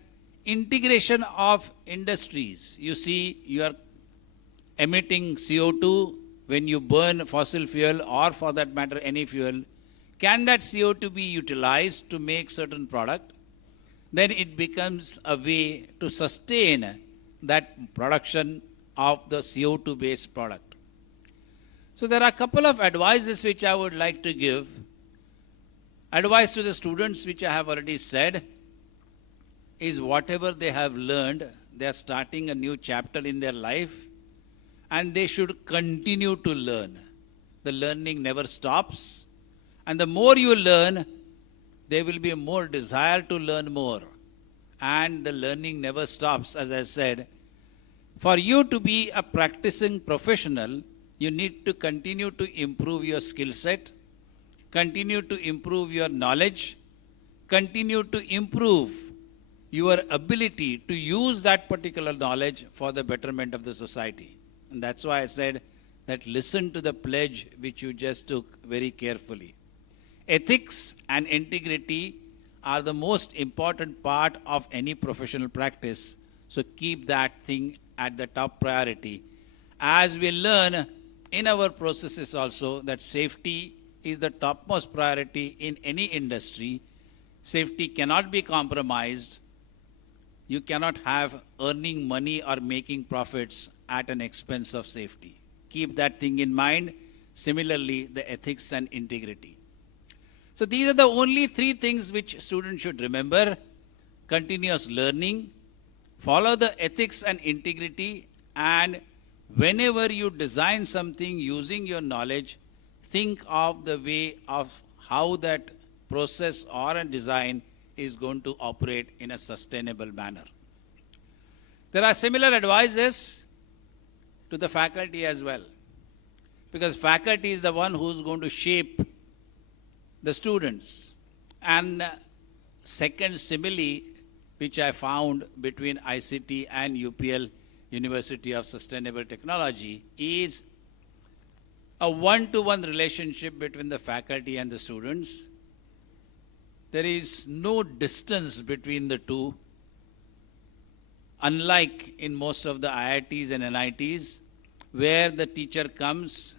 integration of industries? You see, you are emitting CO2 when you burn fossil fuel, or for that matter any fuel. Can that CO2 be utilized to make certain product? Then it becomes a way to sustain that production of the CO2 based product. So there are a couple of advices which I would like to give. Advice to the students, which I have already said, is whatever they have learned, they are starting a new chapter in their life, and they should continue to learn. The learning never stops, and the more you learn, there will be a more desire to learn more, and the learning never stops. As I said, for you to be a practicing professional, you need to continue to improve your skill set, continue to improve your knowledge, continue to improve your ability to use that particular knowledge for the betterment of the society. And that's why I said that listen to the pledge which you just took very carefully. Ethics and integrity are the most important part of any professional practice. So keep that thing at the top priority. As we learn in our processes also that safety is the topmost priority in any industry. Safety cannot be compromised. You cannot have earning money or making profits at an expense of safety. Keep that thing in mind. Similarly, the ethics and integrity. So these are the only three things which students should remember. Continuous learning, follow the ethics and integrity, and whenever you design something using your knowledge, think of the way of how that process or a design is going to operate in a sustainable manner. There are similar advices to the faculty as well, because faculty is the one who's going to shape the students. And second simile which I found between ICT and UPL, University of Sustainable Technology, is a one-to-one relationship between the faculty and the students. There is no distance between the two. Unlike in most of the IITs and NITs, where the teacher comes,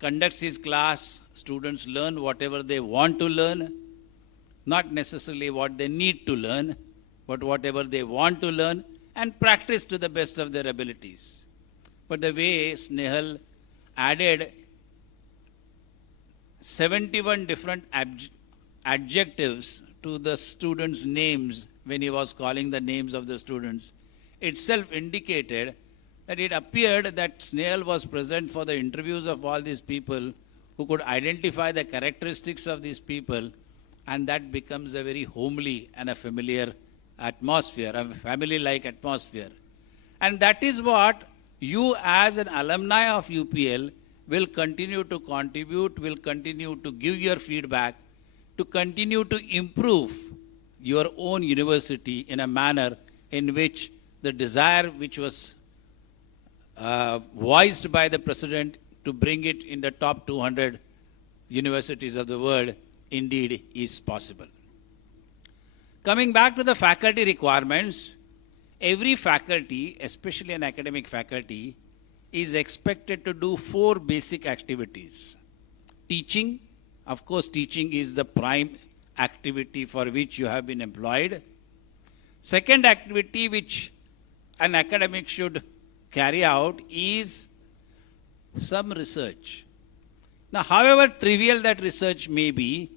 conducts his class, students learn whatever they want to learn, not necessarily what they need to learn, but whatever they want to learn, and practice to the best of their abilities. But the way Snehal added 71 different adjectives to the students' names when he was calling the names of the students, itself indicated that it appeared that Snehal was present for the interviews of all these people, who could identify the characteristics of these people, and that becomes a very homely and a familiar atmosphere, a family-like atmosphere. And that is what you as an alumni of UPL will continue to contribute, will continue to give your feedback, to continue to improve your own university in a manner in which the desire which was voiced by the President to bring it in the top 200 universities of the world indeed is possible. Coming back to the faculty requirements, every faculty, especially an academic faculty, is expected to do 4 basic activities. Teaching, of course, teaching is the prime activity for which you have been employed. Second activity which an academic should carry out is some research. Now, however trivial that research may be,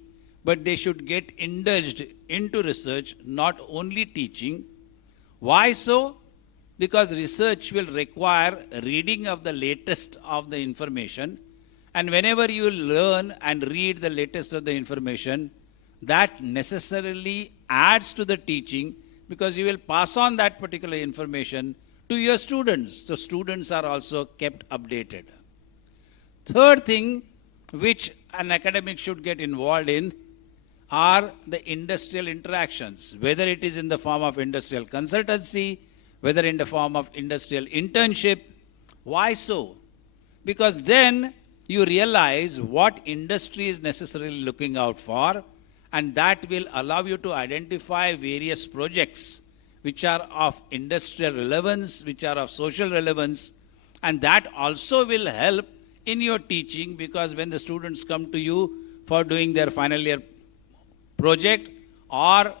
but they should get indulged into research, not only teaching. Why so? Because research will require reading of the latest of the information, and whenever you learn and read the latest of the information, that necessarily adds to the teaching, because you will pass on that particular information to your students. So students are also kept updated. Third thing which an academic should get involved in are the industrial interactions, whether it is in the form of industrial consultancy, whether in the form of industrial internship. Why so? Because then you realize what industry is necessarily looking out for, and that will allow you to identify various projects which are of industrial relevance, which are of social relevance, and that also will help in your teaching, because when the students come to you for doing their final year project or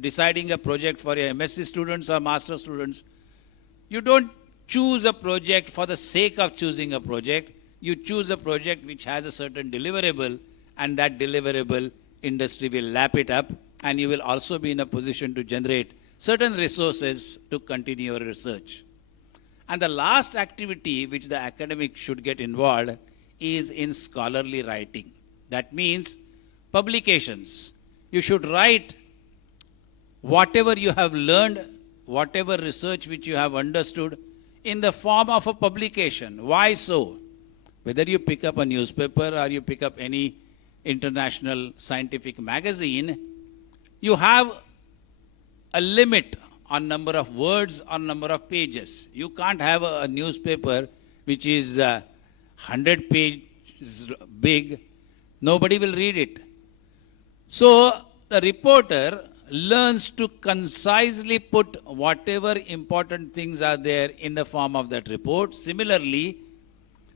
deciding a project for your MSc students or master students, you don't choose a project for the sake of choosing a project. You choose a project which has a certain deliverable, and that deliverable industry will lap it up, and you will also be in a position to generate certain resources to continue your research. And the last activity which the academic should get involved is in scholarly writing. That means publications. You should write whatever you have learned, whatever research which you have understood, in the form of a publication. Why so? Whether you pick up a newspaper or you pick up any international scientific magazine, you have a limit on number of words or number of pages. You can't have a newspaper which is 100 pages big. Nobody will read it. So the reporter learns to concisely put whatever important things are there in the form of that report. Similarly,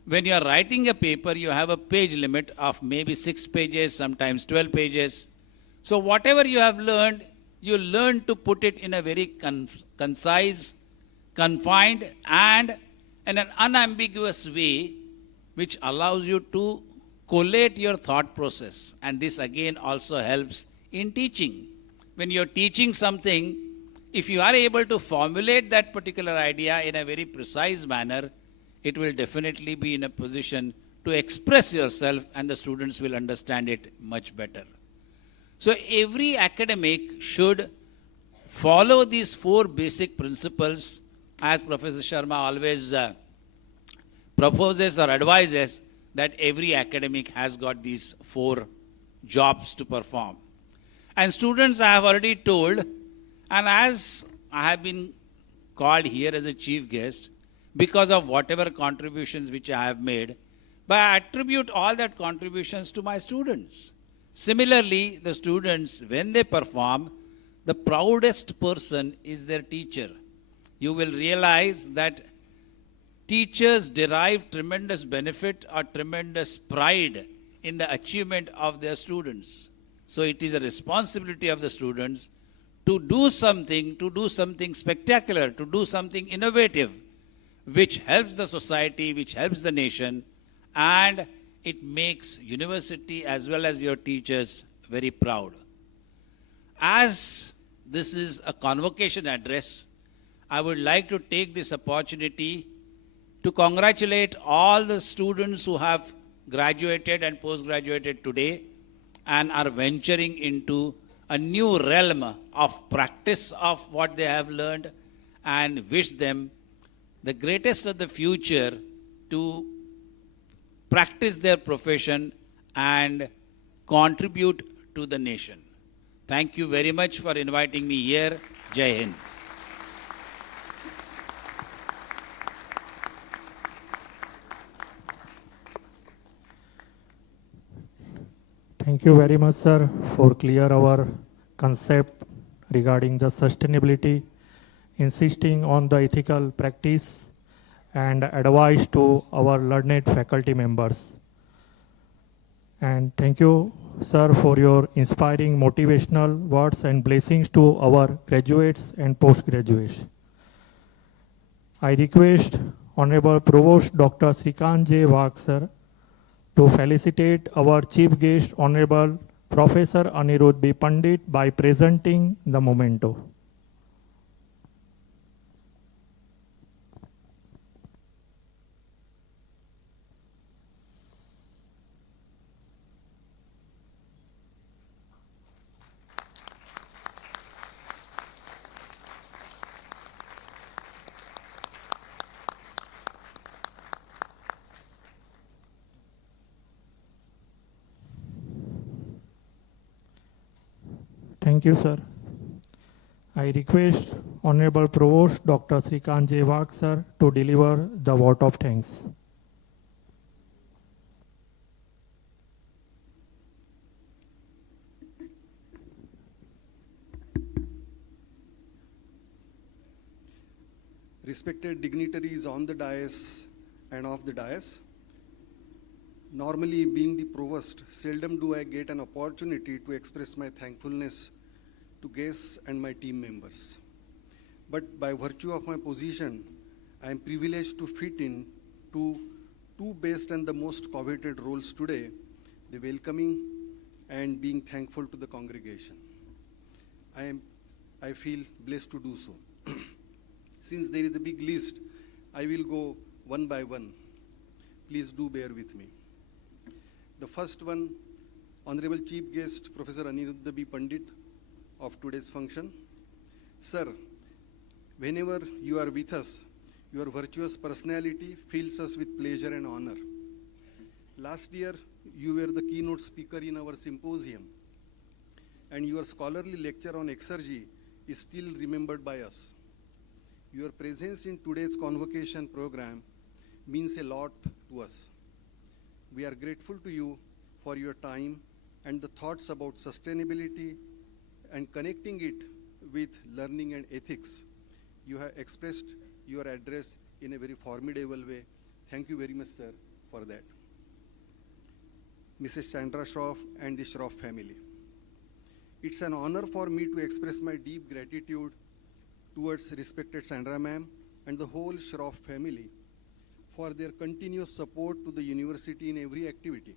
when you are writing a paper, you have a page limit of maybe 6 pages, sometimes 12 pages. So whatever you have learned, you learn to put it in a very concise, confined, and in an unambiguous way, which allows you to collate your thought process. And this again also helps in teaching. When you're teaching something, if you are able to formulate that particular idea in a very precise manner, it will definitely be in a position to express yourself, and the students will understand it much better. So every academic should follow these 4 basic principles, as Professor Sharma always proposes or advises, that every academic has got these 4 jobs to perform. And students, I have already told, and as I have been called here as a chief guest, because of whatever contributions which I have made, but I attribute all that contributions to my students. Similarly, the students, when they perform, the proudest person is their teacher. You will realize that teachers derive tremendous benefit or tremendous pride in the achievement of their students. So it is a responsibility of the students to do something spectacular, to do something innovative, which helps the society, which helps the nation, and it makes university as well as your teachers very proud. As this is a convocation address, I would like to take this opportunity to congratulate all the students who have graduated and post-graduated today and are venturing into a new realm of practice of what they have learned, and wish them the greatest of the future to practice their profession and contribute to the nation. Thank you very much for inviting me here. Jai Hind. Thank you very much, sir, for clear our concept regarding the sustainability, insisting on the ethical practice, and advice to our learned faculty members. And thank you, sir, for your inspiring motivational words and blessings to our graduates and postgraduates. I request Honorable Provost Dr. Srikant J. Wagh, sir, to felicitate our chief guest, Honorable Professor Anirudh B. Pandit, by presenting the memento. Thank you, sir. I request Honorable Provost Dr. Srikant J. Wagh, sir, to deliver the vote of thanks. Respected dignitaries on the dais and off the dais, normally being the provost, seldom do I get an opportunity to express my thankfulness to guests and my team members. But by virtue of my position, I am privileged to fit in to two best and the most coveted roles today, the welcoming and being thankful to the congregation. I feel blessed to do so. Since there is a big list, I will go one by one. Please do bear with me. The first one, Honorable Chief Guest, Professor Anirudh B. Pandit of today's function. Sir, whenever you are with us, your virtuous personality fills us with pleasure and honor. Last year, you were the keynote speaker in our symposium, and your scholarly lecture on exergy is still remembered by us. Your presence in today's convocation program means a lot to us. We are grateful to you for your time and the thoughts about sustainability and connecting it with learning and ethics. You have expressed your address in a very formidable way. Thank you very much, sir, for that. Mrs. Sandra Schroff and the Schroff family. It's an honor for me to express my deep gratitude towards respected Sandra ma'am and the whole Schroff family for their continuous support to the university in every activity.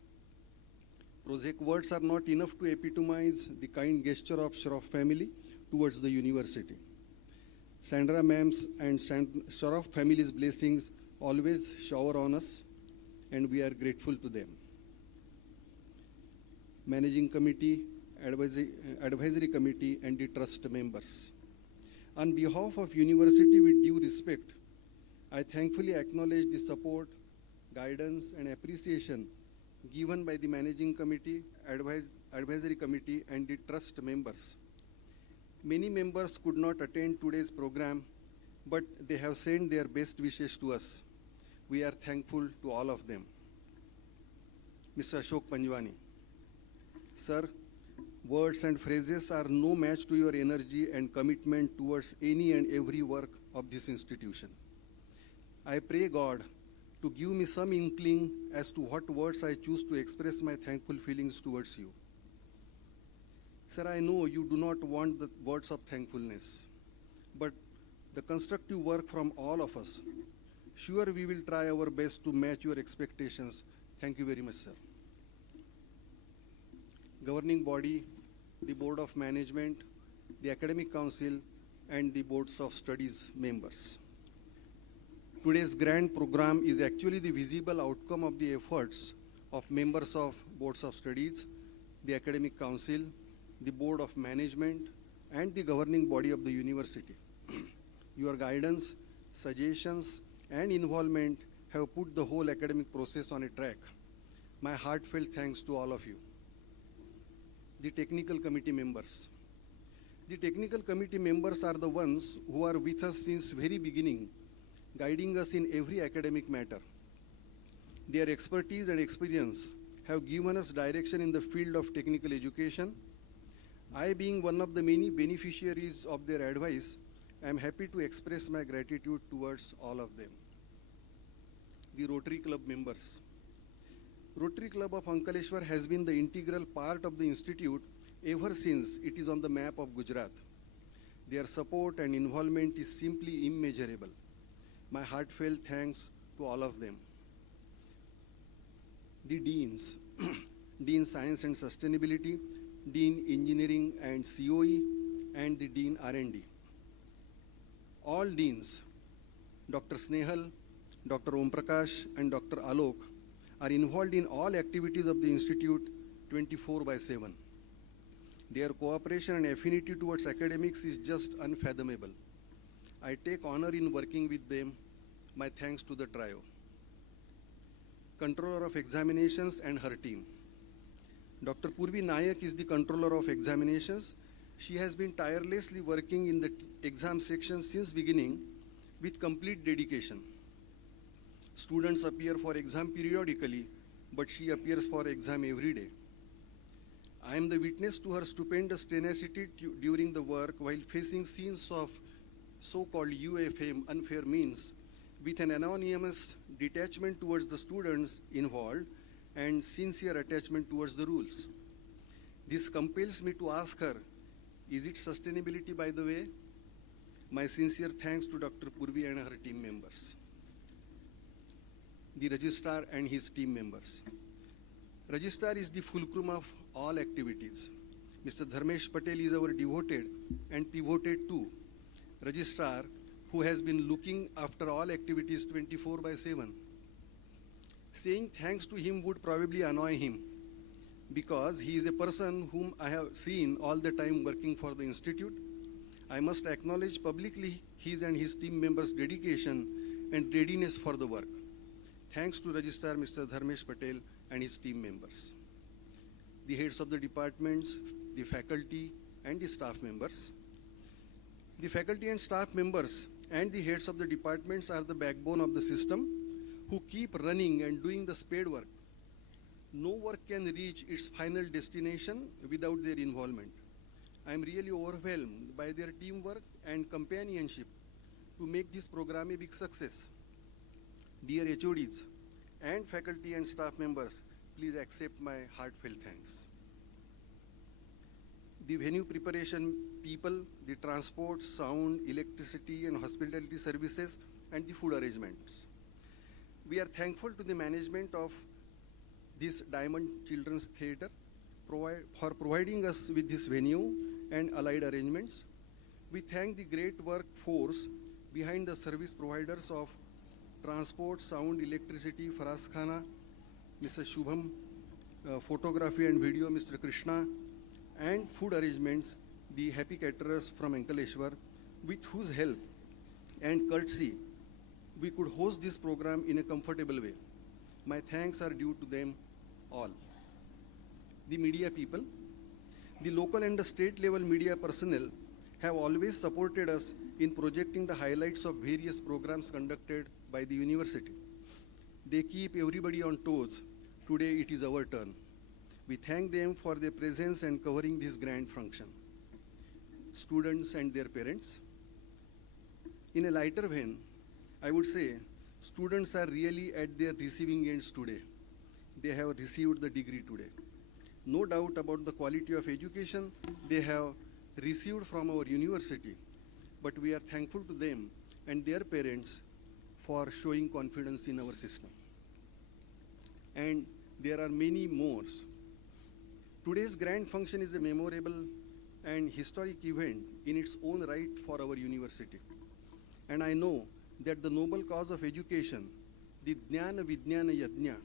Prosaic words are not enough to epitomize the kind gesture of Schroff family towards the university. Sandra ma'am's and Schroff family's blessings always shower on us, and we are grateful to them. Managing committee, advisory committee, and the trust members. On behalf of university, with due respect, I thankfully acknowledge the support, guidance, and appreciation given by the managing committee, advisory committee, and the trust members. Many members could not attend today's program, but they have sent their best wishes to us. We are thankful to all of them. Mr. Ashok Panjwani. Sir, words and phrases are no match to your energy and commitment towards any and every work of this institution. I pray God to give me some inkling as to what words I choose to express my thankful feelings towards you. Sir, I know you do not want the words of thankfulness, but the constructive work from all of us. Sure, we will try our best to match your expectations. Thank you very much, sir. Governing body, the Board of Management, the Academic Council, and the Boards of Studies members. Today's grand program is actually the visible outcome of the efforts of members of Boards of Studies, the Academic Council, the Board of Management, and the governing body of the university. Your guidance, suggestions, and involvement have put the whole academic process on a track. My heartfelt thanks to all of you. The technical committee members. The technical committee members are the ones who are with us since very beginning, guiding us in every academic matter. Their expertise and experience have given us direction in the field of technical education. I, being one of the many beneficiaries of their advice, I am happy to express my gratitude towards all of them. The Rotary Club members. Rotary Club of Ankaleshwar has been the integral part of the institute ever since it is on the map of Gujarat. Their support and involvement is simply immeasurable. My heartfelt thanks to all of them. The deans, Dean Science and Sustainability, Dean Engineering and COE, and the Dean R&D. All deans, Dr. Snehal, Dr. Om Prakash, and Dr. Alok, are involved in all activities of the Institute 24/7. Their cooperation and affinity towards academics is just unfathomable. I take honor in working with them. My thanks to the trio. Controller of Examinations and her team. Dr. Purvi Nayak is the Controller of Examinations. She has been tirelessly working in the exam section since beginning with complete dedication. Students appear for exam periodically, but she appears for exam every day. I am the witness to her stupendous tenacity during the work while facing scenes of so-called UFM, unfair means, with an anonymous detachment towards the students involved and sincere attachment towards the rules. This compels me to ask her, is it sustainability by the way? My sincere thanks to Dr. Purvi and her team members. The Registrar and his team members. Registrar is the fulcrum of all activities. Mr. Dharmesh Patel is our devoted and pivoted to Registrar who has been looking after all activities 24/7. Saying thanks to him would probably annoy him because he is a person whom I have seen all the time working for the Institute. I must acknowledge publicly his and his team members' dedication and readiness for the work. Thanks to Registrar Mr. Dharmesh Patel and his team members. The heads of the departments, the faculty and the staff members. The faculty and staff members and the heads of the departments are the backbone of the system who keep running and doing the spade work. No work can reach its final destination without their involvement. I am really overwhelmed by their teamwork and companionship to make this program a big success. Dear HODs and faculty and staff members, please accept my heartfelt thanks. The venue preparation people, the transport, sound, electricity and hospitality services and the food arrangements. We are thankful to the management of this Diamond Children's Theatre for providing us with this venue and allied arrangements. We thank the great workforce behind the service providers of transport, sound, electricity, Faraz Khana, Mr. Shubham, photography and video, Mr. Krishna, and food arrangements, the happy caterers from Ankaleshwar, with whose help and courtesy we could host this program in a comfortable way. My thanks are due to them all. The media people, the local and the state level media personnel have always supported us in projecting the highlights of various programs conducted by the university. They keep everybody on toes. Today it is our turn. We thank them for their presence and covering this grand function. Students and their parents. In a lighter vein, I would say students are really at their receiving ends today. They have received the degree today. No doubt about the quality of education they have received from our university, but we are thankful to them and their parents for showing confidence in our system. And there are many more. Today's grand function is a memorable and historic event in its own right for our university. And I know that the noble cause of education, the Jnana Vijnana Yajna,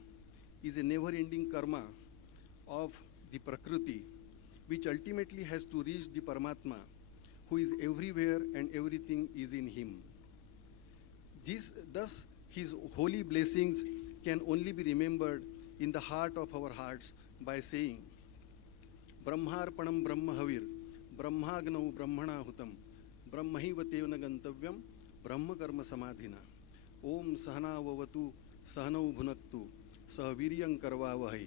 is a never-ending karma of the Prakriti, which ultimately has to reach the Paramatma, who is everywhere and everything is in him. Thus, his holy blessings can only be remembered in the heart of our hearts by saying, Brahmarpanam Brahmahavir, Brahmagnau Brahmana Hutam, Brahmahiva Tevna Gantavyam, Brahma Karma Samadhina. Om Sahana Vavatu, Sahanau Bhunaktu, Sahaviryam Karvavahai,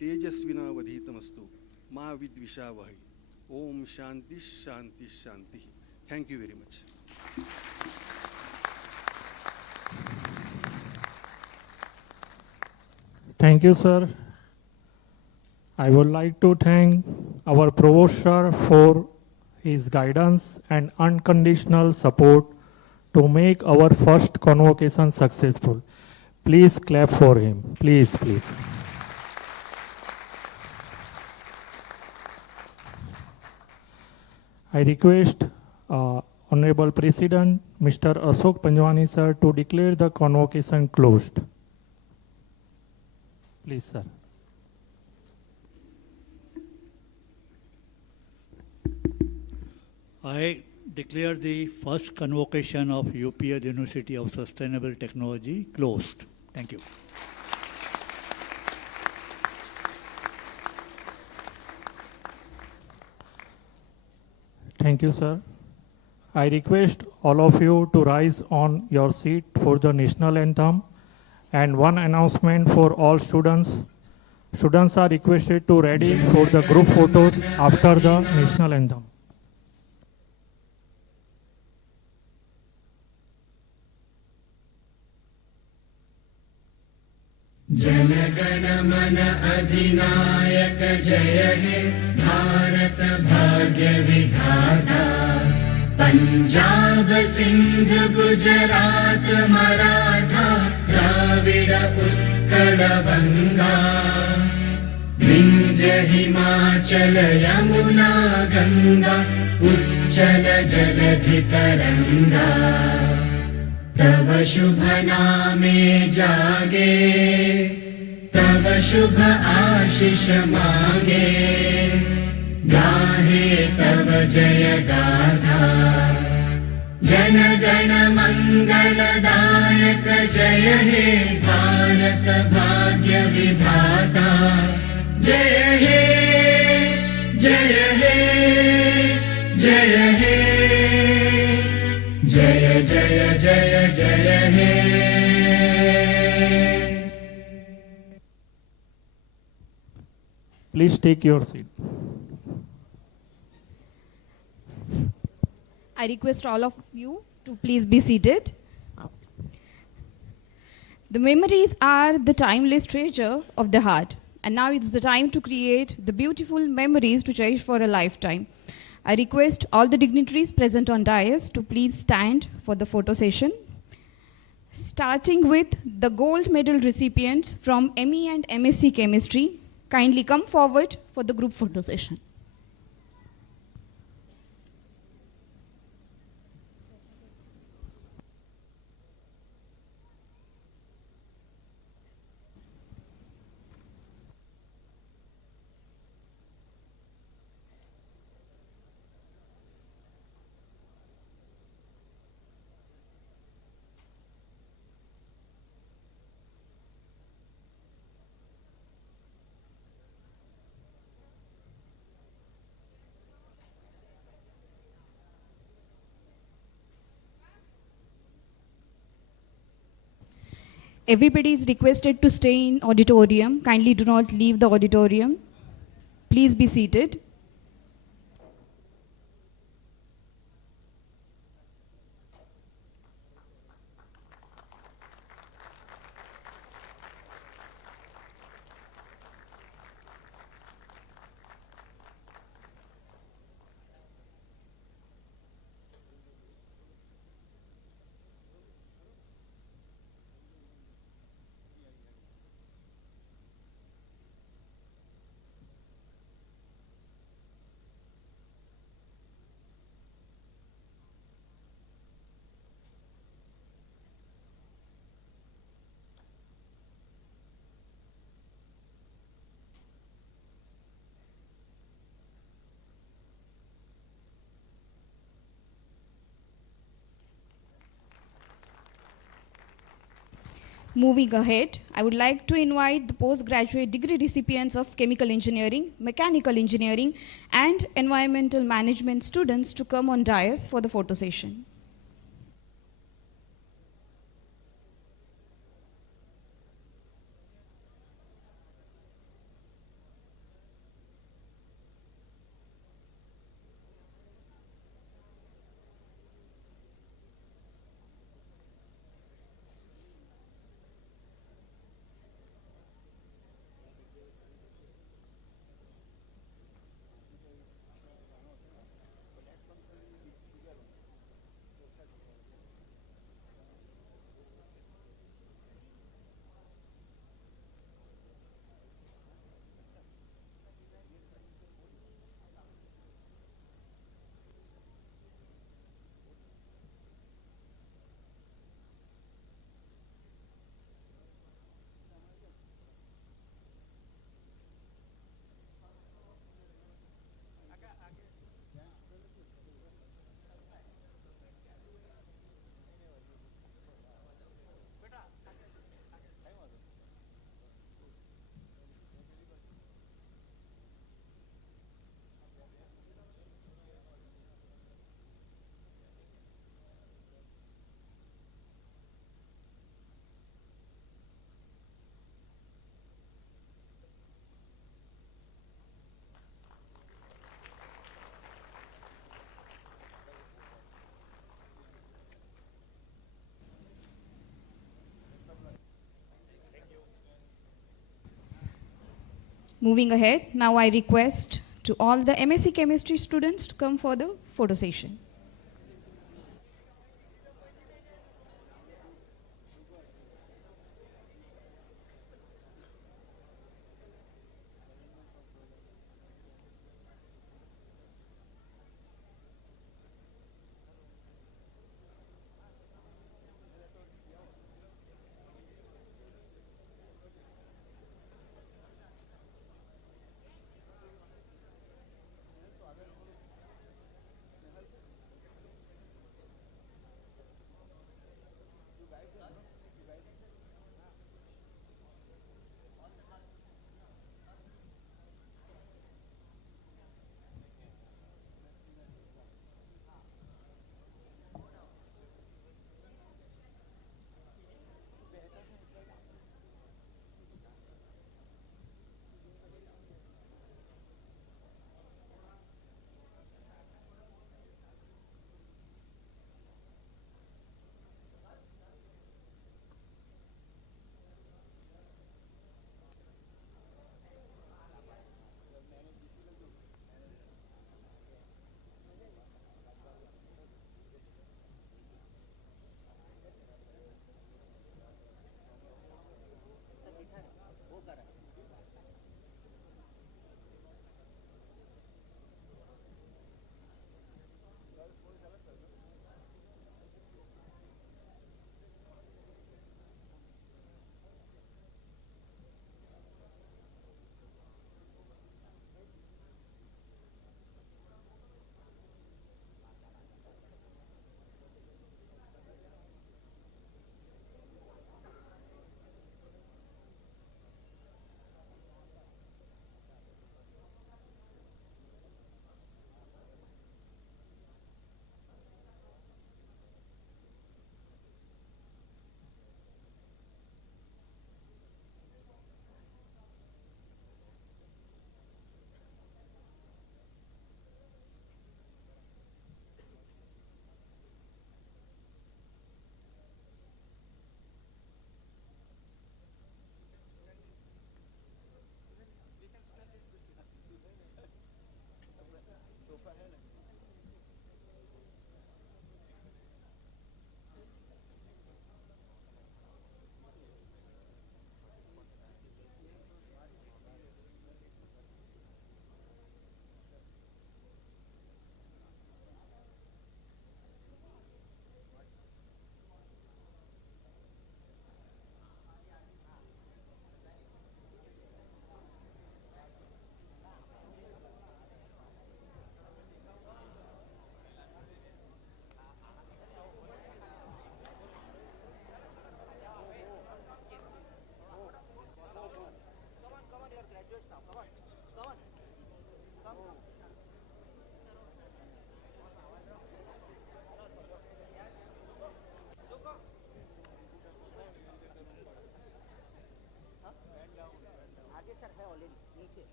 Tejasvina Vadhitamastu, Ma Vidvishavahai. Om Shanti Shanti Shanti. Thank you very much. Thank you, sir. I would like to thank our Provost, sir, for his guidance and unconditional support to make our first convocation successful. Please clap for him. Please, please. I request Honorable President, Mr. Ashok Panjwani sir, to declare the convocation closed. Please, sir. I declare the first convocation of UPL University of Sustainable Technology closed. Thank you. Thank you, sir. I request all of you to rise on your seat for the national anthem. And one announcement for all students. Students are requested to ready for the group photos after the national anthem. जनगण मन अधिनायक जय हे भारत भाग्य विधाता पंजाब सिंध गुजरात मराठा द्राविड़ उत्कल बंगा विंध्य हिमाचल यमुना गंगा उच्चल जलधि तरंगा तव शुभ नामे जागे तव शुभ आशीष मांगे गाहे तव जय गाथा जन गण मंगलदायक जय हे भारत भाग्य विधाता जय हे जय हे जय हे जय जय जय जय हे Please take your seat. I request all of you to please be seated. The memories are the timeless treasure of the heart. And now it's the time to create the beautiful memories to cherish for a lifetime. I request all the dignitaries present on dais to please stand for the photo session. Starting with the gold medal recipients from ME and MSc Chemistry, kindly come forward for the group photo session. Everybody is requested to stay in auditorium. Kindly do not leave the auditorium. Please be seated. Moving ahead, I would like to invite the postgraduate degree recipients of chemical engineering, mechanical engineering, and environmental management students to come on dais for the photo session. Moving ahead, now I request to all the MSc Chemistry students to come for the photo session.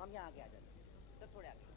हम यहाँ आगे आ जाते हैं sir, थोड़े आगे।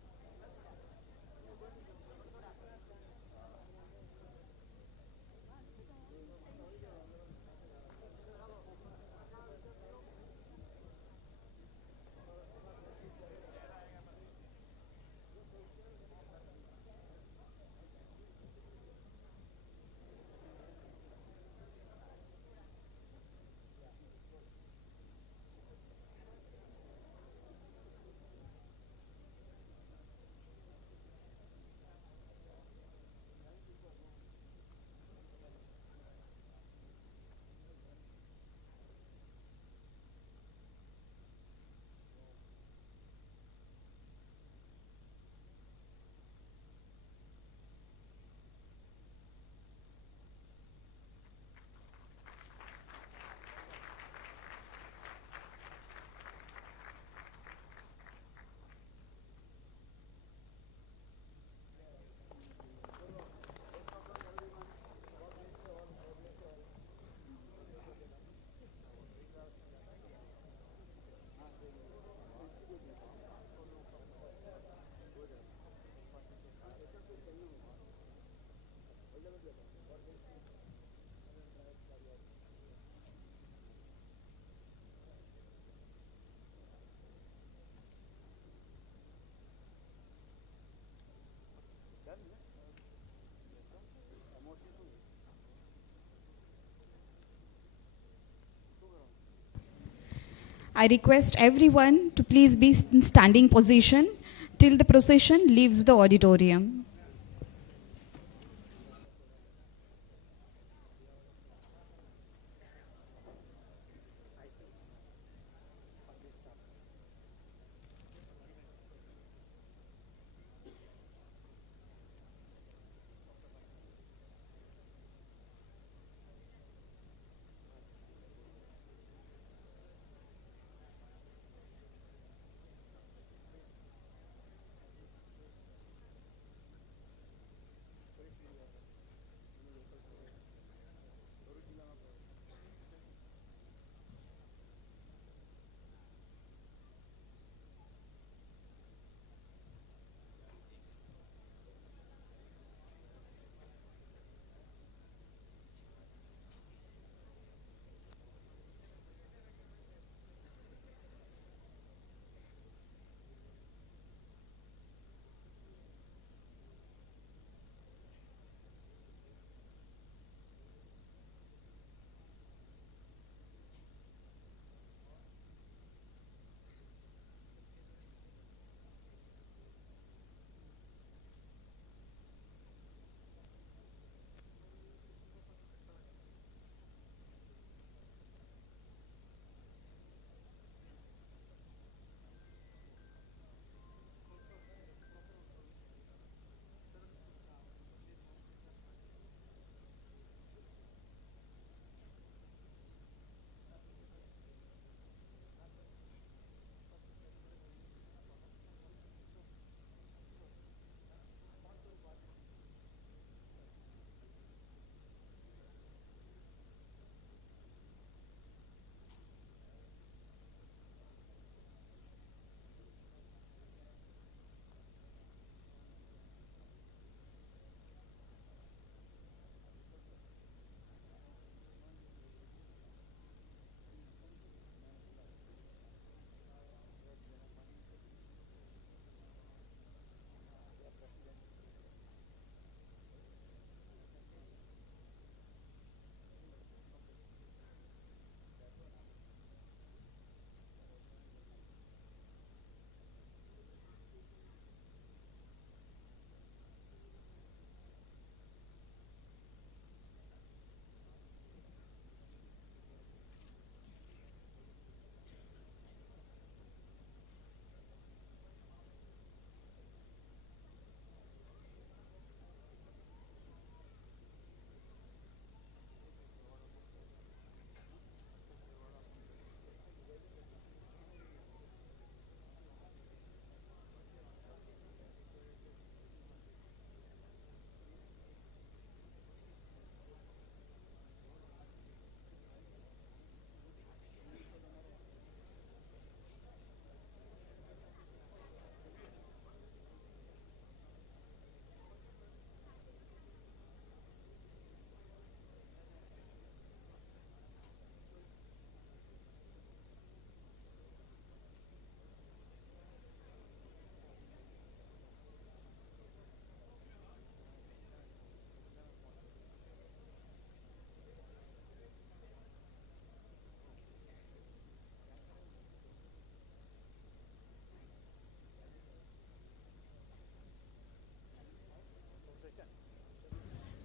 I request everyone to please be in standing position till the procession leaves the auditorium.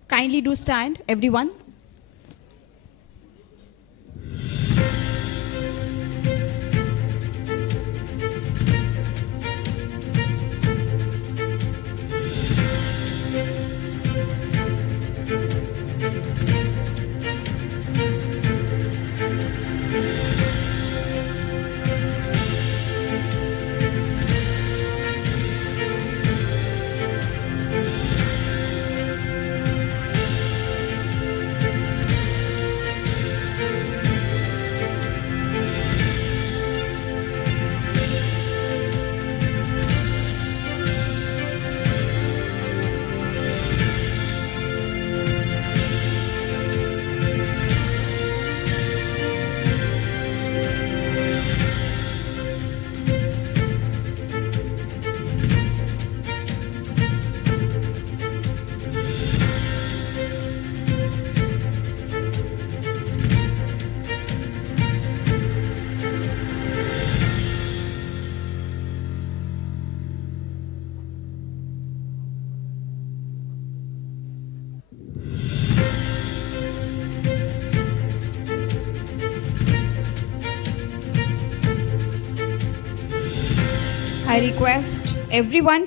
Kindly do stand, everyone. I request everyone to